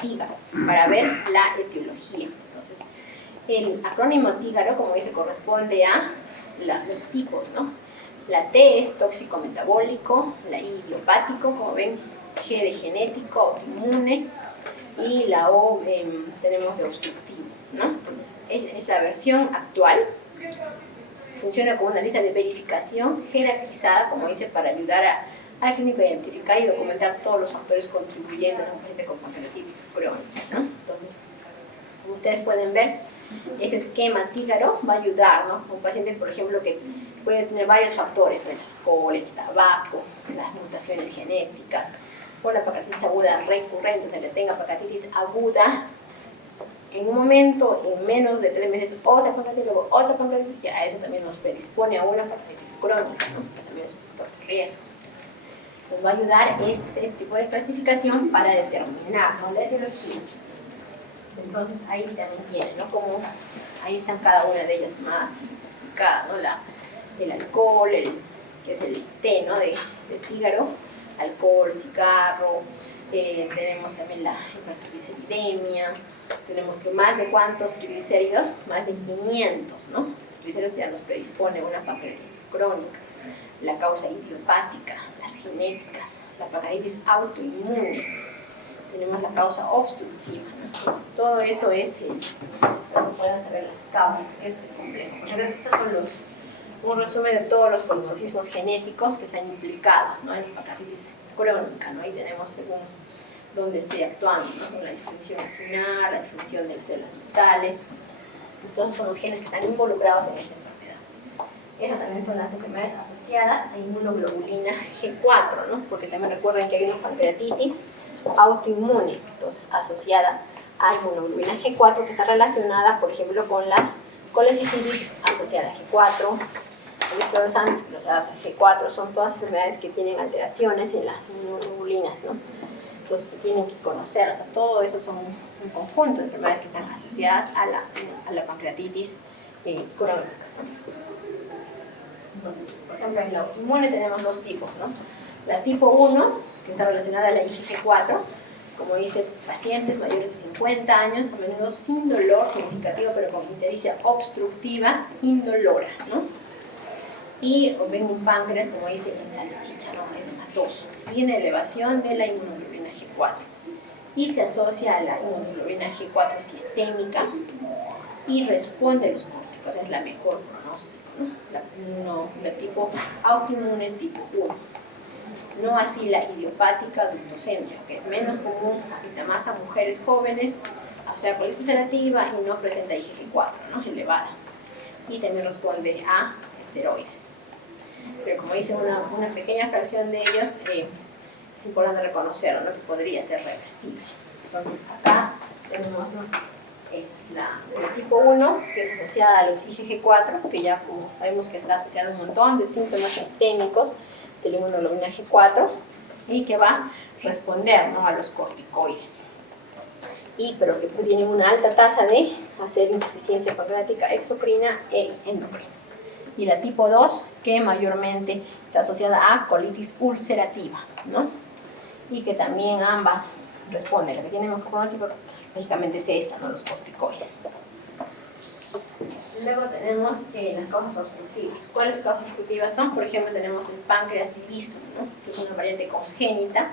Tígaro para ver la etiología. Entonces, el acrónimo Tígaro, como dice, corresponde a los tipos, ¿no? La T es tóxico metabólico, la I idiopático, como ven, G de genético, autoinmune, y la O tenemos de obstructivo, ¿no? Entonces, es la versión actual. Funciona como una lista de verificación jerarquizada, como dice, para ayudar al clínico a identificar y documentar todos los factores contribuyentes a un paciente con pancreatitis crónica, ¿no? Entonces, como ustedes pueden ver, ese esquema Tígaro va a ayudar, ¿no? Un paciente, por ejemplo, que puede tener varios factores, el alcohol, el tabaco, las mutaciones genéticas, o la pancreatitis aguda recurrente, o sea, que tenga pancreatitis aguda en un momento, en menos de 3 meses, otra pancreatitis, luego otra pancreatitis, y a eso también nos predispone a una pancreatitis crónica, ¿no? Que también es un factor de riesgo. Nos va a ayudar este tipo de clasificación para determinar, ¿no? La etiología. Entonces, ahí también tienen, ¿no? Como ahí están cada una de ellas más explicadas, ¿no? El alcohol, que es el T, ¿no? de Tígaro, alcohol, cigarro, tenemos también la hipertrigliceridemia, tenemos que más de cuántos triglicéridos, más de 500, ¿no? Triglicéridos ya nos predispone a una pancreatitis crónica. la causa idiopática, las genéticas, la pancreatitis autoinmune, tenemos la causa obstructiva, ¿no? Entonces todo eso es, para que puedan saber las causas, porque es complejo. Entonces estos son un resumen de todos los polimorfismos genéticos que están implicados, ¿no?, en la pancreatitis crónica, ¿no? Ahí tenemos según dónde esté actuando, ¿no?, la distribución axilar, la distribución de las células vitales. Entonces son los genes que están involucrados en esta enfermedad. Esas también son las enfermedades asociadas a inmunoglobulina G4, ¿no? Porque también recuerden que hay una pancreatitis autoinmune, entonces asociada a inmunoglobulina G4, que está relacionada, por ejemplo, con las colecistitis asociada a G4, esclerosantes asociadas a G4, son todas enfermedades que tienen alteraciones en las inmunoglobulinas, ¿no? Entonces tienen que conocerlas. O sea, todo eso son un conjunto de enfermedades que están asociadas a la pancreatitis crónica, ¿no? Entonces, por ejemplo, en la autoinmune tenemos dos tipos, ¿no? La tipo 1, que está relacionada a la IgG4, como dice, pacientes mayores de 50 años, a menudo sin dolor significativo, pero con ictericia obstructiva indolora, ¿no? Y ven un páncreas, como dice, en salchicha, ¿no?, edematoso, y en elevación de la inmunoglobulina G4. Y se asocia a la inmunoglobulina G4 sistémica y responde a los córticos, es la mejor pronóstico, ¿no? La tipo autoinmune tipo 1. No así la idiopática ductocéntrica, que es menos común, afecta más a mujeres jóvenes, o sea, colitis ulcerativa y no presenta IgG4, ¿no?, elevada. Y también responde a esteroides. Pero como dice una pequeña fracción de ellos, es importante reconocerlo, ¿no?, que podría ser reversible. Entonces acá tenemos, ¿no?, esta es la tipo 1, que es asociada a los IgG4, que ya como sabemos que está asociada a un montón de síntomas sistémicos de la inmunoglobulina G4 y que va a responder, ¿no?, a los corticoides. Pero que tienen una alta tasa de hacer insuficiencia pancreática exocrina e endocrina. Y la tipo 2, que mayormente está asociada a colitis ulcerativa, ¿no?, y que también ambas responden. La que tiene mejor pronóstico, lógicamente, es esta, ¿no?, los corticoides. Luego tenemos las causas obstructivas. ¿Cuáles causas obstructivas son? Por ejemplo, tenemos el páncreas diviso, ¿no?, que es una variante congénita,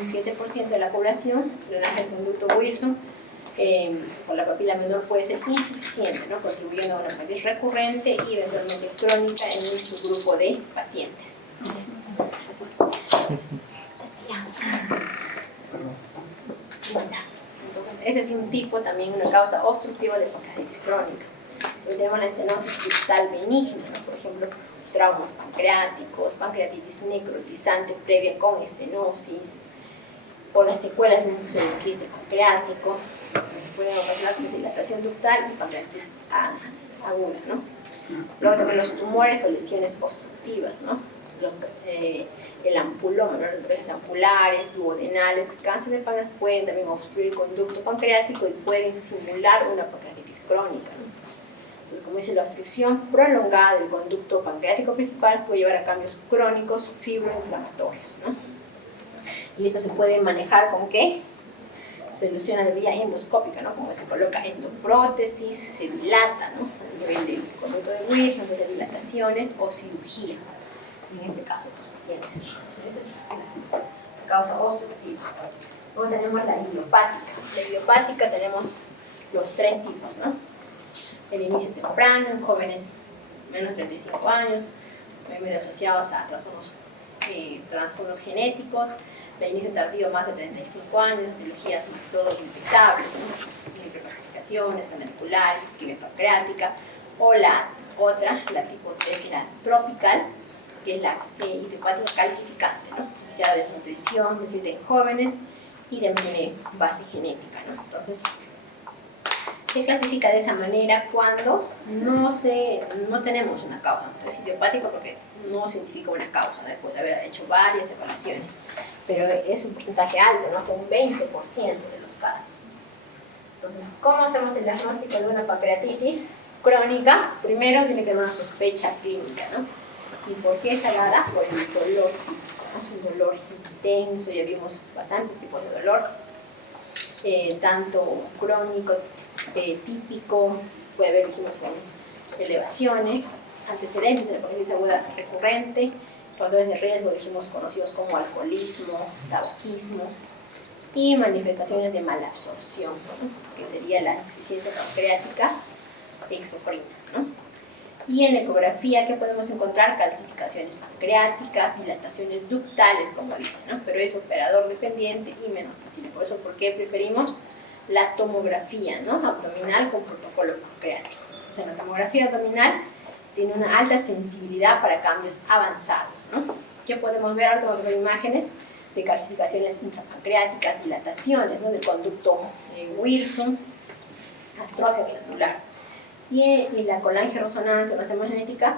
un 7% de la población, drenaje del conducto Wilson, con la papila menor puede ser insuficiente, ¿no?, contribuyendo a una pancreatitis recurrente y eventualmente crónica en un subgrupo de pacientes. Entonces, ese es un tipo, también una causa obstructiva de pancreatitis crónica. Hoy tenemos la estenosis ductal benigna, ¿no?, por ejemplo, traumas pancreáticos, pancreatitis necrotizante previa con estenosis, o las secuelas de un quiste pancreático, pueden ocasionar dilatación ductal y pancreatitis aguda, ¿no? Luego también los tumores o lesiones obstructivas, ¿no?, el ampuloma, ¿no?, las lesiones ampulares, duodenales, cáncer de páncreas pueden también obstruir el conducto pancreático y pueden simular una pancreatitis crónica, ¿no? Entonces, como dice, la obstrucción prolongada del conducto pancreático principal puede llevar a cambios crónicos fibroinflamatorios, ¿no? Y eso se puede manejar con ¿qué? Soluciones de vía endoscópica, ¿no?, como se coloca endoprótesis, se dilata, ¿no?, a nivel del conducto de Wilson, de dilataciones o cirugía, en este caso los pacientes. Esa es la causa obstructiva. Luego tenemos la idiopática. La idiopática tenemos los tres tipos, ¿no? El inicio temprano, en jóvenes menos de 35 años, medio asociados a trastornos genéticos, de inicio tardío más de 35 años, etiologías más todo indetectables, ¿no?, hipercalcificaciones, canariculares, isquemia pancreática, o la otra, la tipo 3, que era tropical, que es la idiopática calcificante, ¿no?, asociada a desnutrición, desnutrición en jóvenes y también tiene base genética, ¿no? Entonces, se clasifica de esa manera cuando no tenemos una causa. Entonces, idiopático porque no significa una causa, ¿no?, después de haber hecho varias evaluaciones, pero es un porcentaje alto, ¿no?, hasta un 20% de los casos. Entonces, ¿cómo hacemos el diagnóstico de una pancreatitis crónica? Primero tiene que haber una sospecha clínica, ¿no? ¿Y por qué está dada? Por el dolor típico, ¿no? Es un dolor intenso, ya vimos bastantes tipos de dolor, tanto crónico, típico, puede haber, dijimos, con elevaciones, antecedentes de la pancreatitis aguda recurrente, Factores de riesgo, dijimos, conocidos como alcoholismo, tabaquismo y manifestaciones de malabsorción, ¿no? Que sería la insuficiencia pancreática exocrina, ¿no? Y en la ecografía, ¿qué podemos encontrar? Calcificaciones pancreáticas, dilataciones ductales, como dicen, ¿no? Pero es operador dependiente y menos sensible. Por eso, ¿por qué preferimos la tomografía, ¿no? Abdominal con protocolo pancreático? Entonces, en la tomografía abdominal tiene una alta sensibilidad para cambios avanzados, ¿no? ¿Qué podemos ver? Ahora vamos a ver imágenes de calcificaciones intrapancreáticas, dilataciones, ¿no? Del conducto Wilson, atrofia glandular. Y la colangioresonancia magnética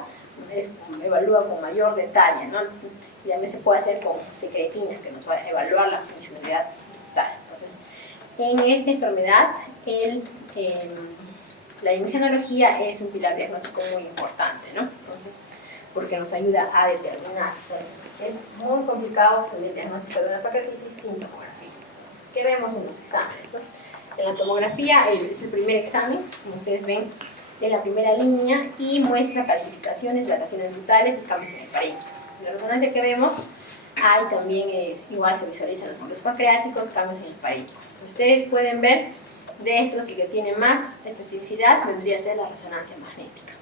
evalúa con mayor detalle, ¿no? Y también se puede hacer con secretina, que nos va a evaluar la funcionalidad ductal. Entonces, en esta enfermedad, la imagenología es un pilar diagnóstico muy importante, ¿no? Entonces, porque nos ayuda a determinar. Es muy complicado el diagnóstico de una pancreatitis sin tomografía. Entonces, ¿qué vemos en los exámenes, no? En la tomografía es el primer examen, como ustedes ven, de la primera línea y muestra calcificaciones, dilataciones ductales y cambios en el parénquima. En la resonancia que vemos, hay también, igual se visualizan los nódulos pancreáticos, cambios en el parénquima. Ustedes pueden ver de estos, el que tiene más especificidad vendría a ser la resonancia magnética.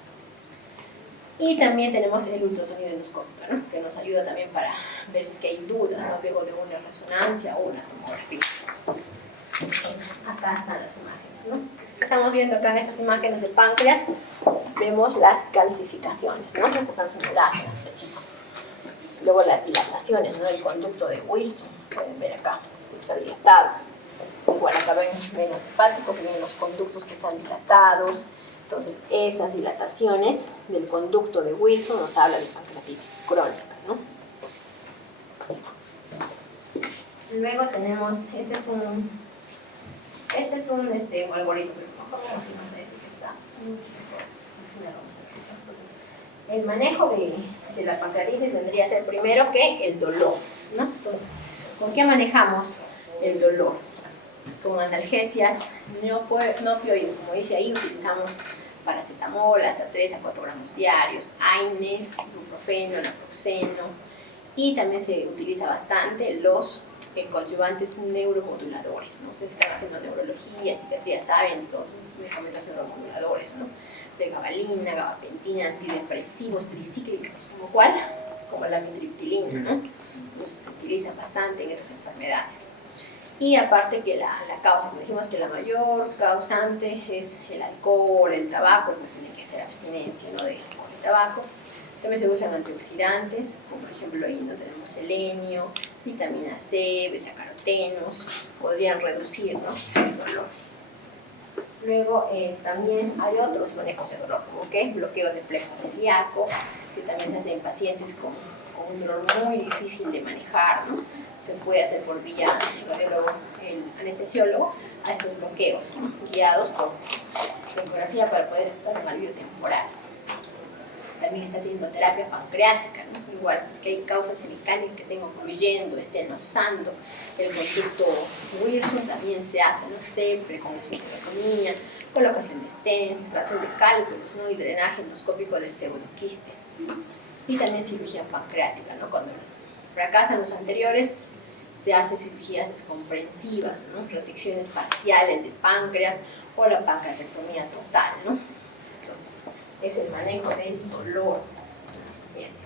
Y también tenemos el ultrasonido endoscópico, ¿no? Que nos ayuda también para ver si es que hay dudas, ¿no? Luego de una resonancia o una tomografía. Acá están las imágenes, ¿no? Estamos viendo acá en estas imágenes de páncreas, vemos las calcificaciones, ¿no? Que están señaladas en las flechitas. Luego las dilataciones, ¿no? El conducto de Wilson, pueden ver acá, está dilatado. Igual acá ven los hepáticos, ven los conductos que están dilatados. Entonces, esas dilataciones del conducto de Wilson nos habla de pancreatitis crónica, ¿no? Luego tenemos, este es un algoritmo, pero mejor vamos a hacer este que está Entonces, el manejo de la pancreatitis vendría a ser primero que el dolor, ¿no? Entonces, ¿con qué manejamos el dolor? Con analgesias no opioides, como dice ahí, utilizamos paracetamol hasta 3 a 4 gramos diarios, AINES, ibuprofeno, naproxeno, y también se utiliza bastante los coadyuvantes neuromoduladores, ¿no? Ustedes que están haciendo neurología, psiquiatría, saben todos los medicamentos neuromoduladores, ¿no? Pregabalina, gabapentina, antidepresivos, tricíclicos, como la mitriptilina, ¿no? Entonces se utilizan bastante en estas enfermedades. Y aparte que la causa, como dijimos que la mayor causante es el alcohol, el tabaco, pues tiene que ser abstinencia, ¿no? del tabaco. También se usan antioxidantes, como por ejemplo ahí no tenemos selenio, vitamina C, betacarotenos, podrían reducir, ¿no? el dolor. Luego también hay otros manejos de dolor, como que bloqueo de plexo celíaco, que también se hace en pacientes con un dolor muy difícil de manejar, ¿no? Se puede hacer por vía el anestesiólogo a estos bloqueos, ¿no? Guiados por ecografía para poder dar un alivio temporal. También está haciendo terapia pancreática, ¿no? Igual, si es que hay causas mecánicas que estén ocluyendo, estén osando el conducto Wilson, también se hace, ¿no? Siempre con esfenterectomía, colocación de stents, extracción de cálculos, ¿no? Y drenaje endoscópico de pseudoquistes. Y también cirugía pancreática, ¿no? Cuando fracasan los anteriores, se hace cirugías descomprensivas, ¿no? Resecciones parciales de páncreas o la pancreatectomía total, ¿no? Entonces, es el manejo del dolor de los pacientes.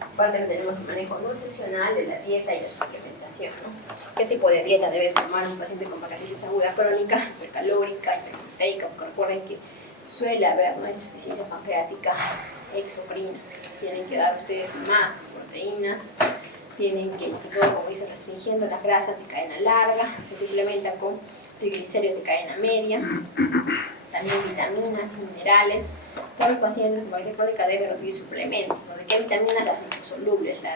Aparte tenemos el manejo nutricional de la dieta y la suplementación, ¿no? ¿Qué tipo de dieta debe tomar un paciente con pancreatitis aguda crónica, hipercalórica, hiperproteica? Porque recuerden que suele haber, ¿no? insuficiencia pancreática exocrina. Tienen que dar ustedes más proteínas, tienen que, como dice, restringiendo las grasas de cadena larga, se suplementa con triglicéridos de cadena media, también vitaminas y minerales. Todos los pacientes con pancreatitis crónica deben recibir suplementos, ¿no? ¿De qué vitaminas? Las liposolubles, la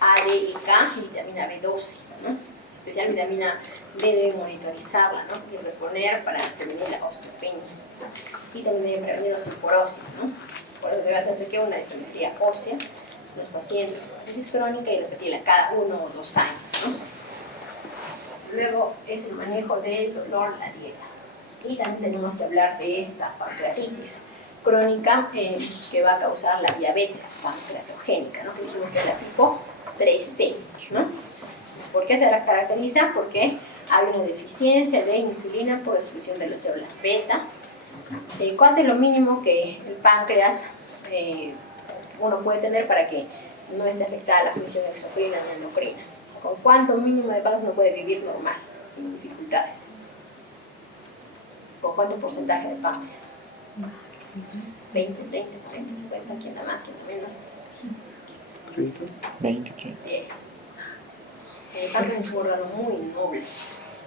A, D y K, y vitamina B12, ¿no? Especial vitamina D debe monitorizarla, ¿no? Y reponer para prevenir la osteopenia. Y también debe prevenir la osteoporosis, ¿no? Por eso debe hacerse que una densitometría ósea en los pacientes con pancreatitis crónica y repetirla cada 1 o 2 años, ¿no? Luego es el manejo del dolor, la dieta. Y también tenemos que hablar de esta pancreatitis crónica que va a causar la diabetes pancreatogénica, ¿no? Que dijimos que es la tipo 3C, ¿no? Entonces, ¿por qué se la caracteriza? Porque hay una deficiencia de insulina por exclusión de las células beta. ¿Cuánto es lo mínimo que el páncreas uno puede tener para que no esté afectada la función exocrina ni endocrina? ¿Con cuánto mínimo de páncreas uno puede vivir normal, sin dificultades? ¿Con cuánto porcentaje de páncreas? 20, 30, 40, 50, ¿quién da más, quién da menos? 20, creo. 10. El páncreas es un órgano muy noble,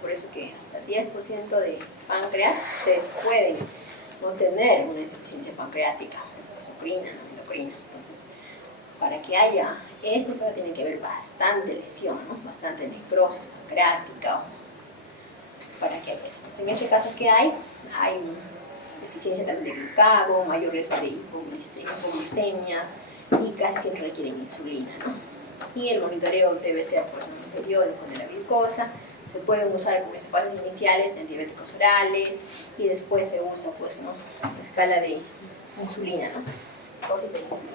por eso que hasta 10% de páncreas ustedes pueden no tener una insuficiencia pancreática, exocrina, endocrina. Entonces, para que haya esto, tiene que haber bastante lesión, ¿no? Bastante necrosis pancreática, para que haya eso. Entonces, en este caso, ¿qué hay? Hay deficiencia también de glucagón, mayor riesgo de hipoglucemias y casi siempre requieren insulina, ¿no? Y el monitoreo debe ser pues, un periódico de la glucosa. Se pueden usar como fases iniciales antibióticos orales y después se usa pues, ¿no? La escala de insulina, ¿no? Dosis de insulina.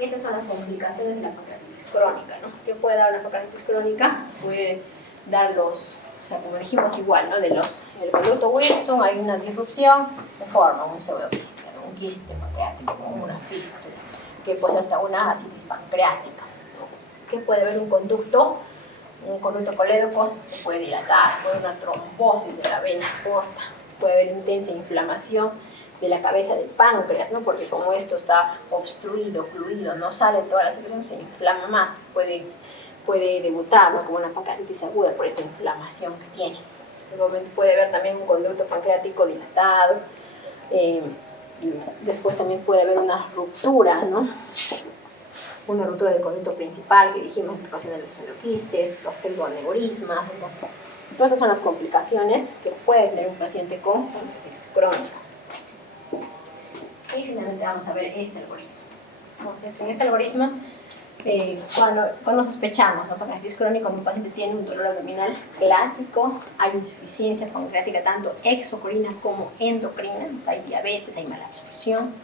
Y estas son las complicaciones de la pancreatitis crónica, ¿no? ¿Qué puede dar una pancreatitis crónica? Puede dar los, o sea, como dijimos igual, ¿no? El conducto Wilson, hay una disrupción, se forma un pseudoquiste, ¿no? Un quiste pancreático, como una fístula, que puede hasta una acitis pancreática. ¿Qué puede haber un conducto colédoco? Se puede dilatar, puede haber una trombosis de la vena porta, puede haber intensa inflamación de la cabeza del páncreas, ¿no? Porque como esto está obstruido, ocluido, no sale toda la secreción, se inflama más, puede debutar, ¿no? Como una pancreatitis aguda por esta inflamación que tiene. Luego puede haber también un conducto pancreático dilatado, después también puede haber una ruptura, ¿no? Una ruptura del conducto principal que dijimos que ocasiona los endoquistes, los pseudoneurismas. Entonces, todas son las complicaciones que puede tener un paciente con pancreatitis crónica. Y finalmente vamos a ver este algoritmo. Entonces, en este algoritmo, cuando sospechamos de pancreatitis crónica, cuando un paciente tiene un dolor abdominal clásico, hay insuficiencia pancreática tanto exocrina como endocrina, pues hay diabetes, hay mala absorción,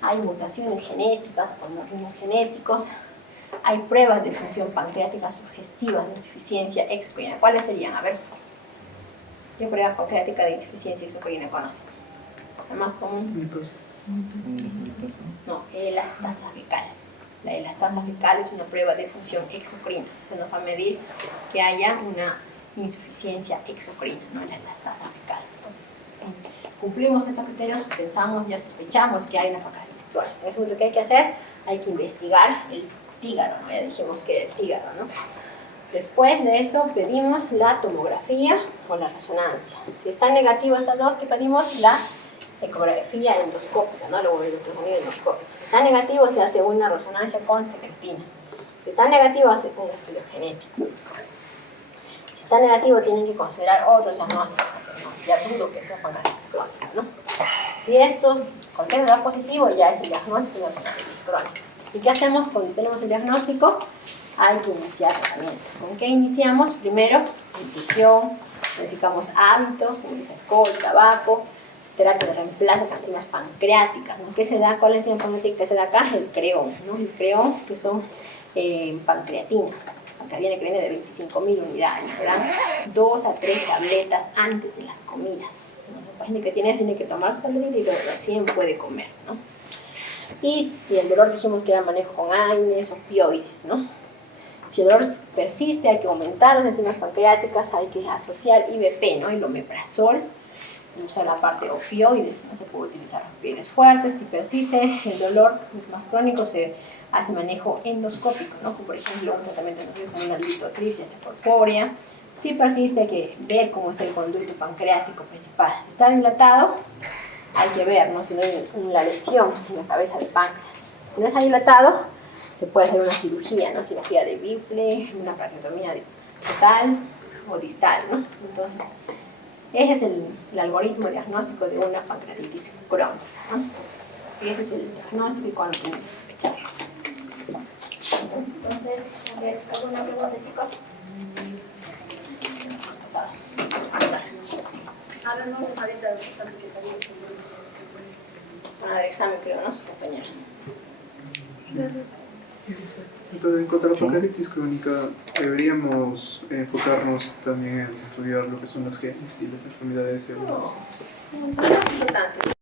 hay mutaciones genéticas o polimorfismos genéticos, hay pruebas de función pancreática sugestivas de insuficiencia exocrina. ¿Cuáles serían? A ver, ¿qué prueba pancreática de insuficiencia exocrina conocen? La más común. No, elastasa fecal. La elastasa fecal es una prueba de función exocrina, que nos va a medir que haya una insuficiencia exocrina, ¿no? La elastasa fecal. Entonces, si cumplimos estos criterios, pensamos, ya sospechamos que hay una pancreatitis crónica. Eso es lo que hay que hacer, hay que investigar el hígado, ¿no? Ya dijimos que era el hígado, ¿no? Después de eso pedimos la tomografía o la resonancia. Si están negativas estas dos, que pedimos la ecografía endoscópica, ¿no? Luego el ultrasonido endoscópico. Si está negativo, se hace una resonancia con secretina. Si está negativo, hace un estudio genético. Si está negativo, tienen que considerar otros diagnósticos, aunque no, ya dudo que sea pancreatitis crónica, ¿no? Si estos contienen da positivo, ya es el diagnóstico de pancreatitis crónica. ¿Y qué hacemos cuando tenemos el diagnóstico? Hay que iniciar tratamientos. ¿Con qué iniciamos? Primero, nutrición, modificamos hábitos, como el alcohol, tabaco, terapia de reemplazo de enzimas pancreáticas, ¿no? ¿Qué se da? ¿Cuál enzima pancreática que se da acá? El creón, ¿no? El creón, que son pancreatina, pancreatina que viene de 25.000 unidades, se dan 2 a 3 tabletas antes de las comidas. El paciente que tiene que tomar su tableta y recién puede comer, ¿no? Y el dolor dijimos que era manejo con AINES, opioides, ¿no? Si el dolor persiste, hay que aumentar las enzimas pancreáticas, hay que asociar IBP, ¿no? El omeprazol, usar la parte de opioides, no se puede utilizar opioides fuertes. Si persiste el dolor es más crónico, se hace manejo endoscópico, ¿no? Como por ejemplo un tratamiento con una litotripsia corpórea. Si persiste, hay que ver cómo es el conducto pancreático principal. Está dilatado, hay que ver, ¿no? Si no hay una lesión en la cabeza del páncreas. Si no está dilatado, se puede hacer una cirugía, ¿no? Cirugía de Whipple, una traqueotomía total o distal, ¿no? Entonces, ese es el algoritmo diagnóstico de una pancreatitis crónica, ¿no? Entonces, ese es el diagnóstico y cuando tenemos que sospechar. Entonces, a ver, ¿alguna pregunta, chicos? Ahora no les ahorita los que van a dar examen, creo, ¿no? Sus compañeros. Entonces, en cuanto a la pancreatitis crónica, deberíamos enfocarnos también en estudiar lo que son los genes y las enfermedades celulares. No, son importantes.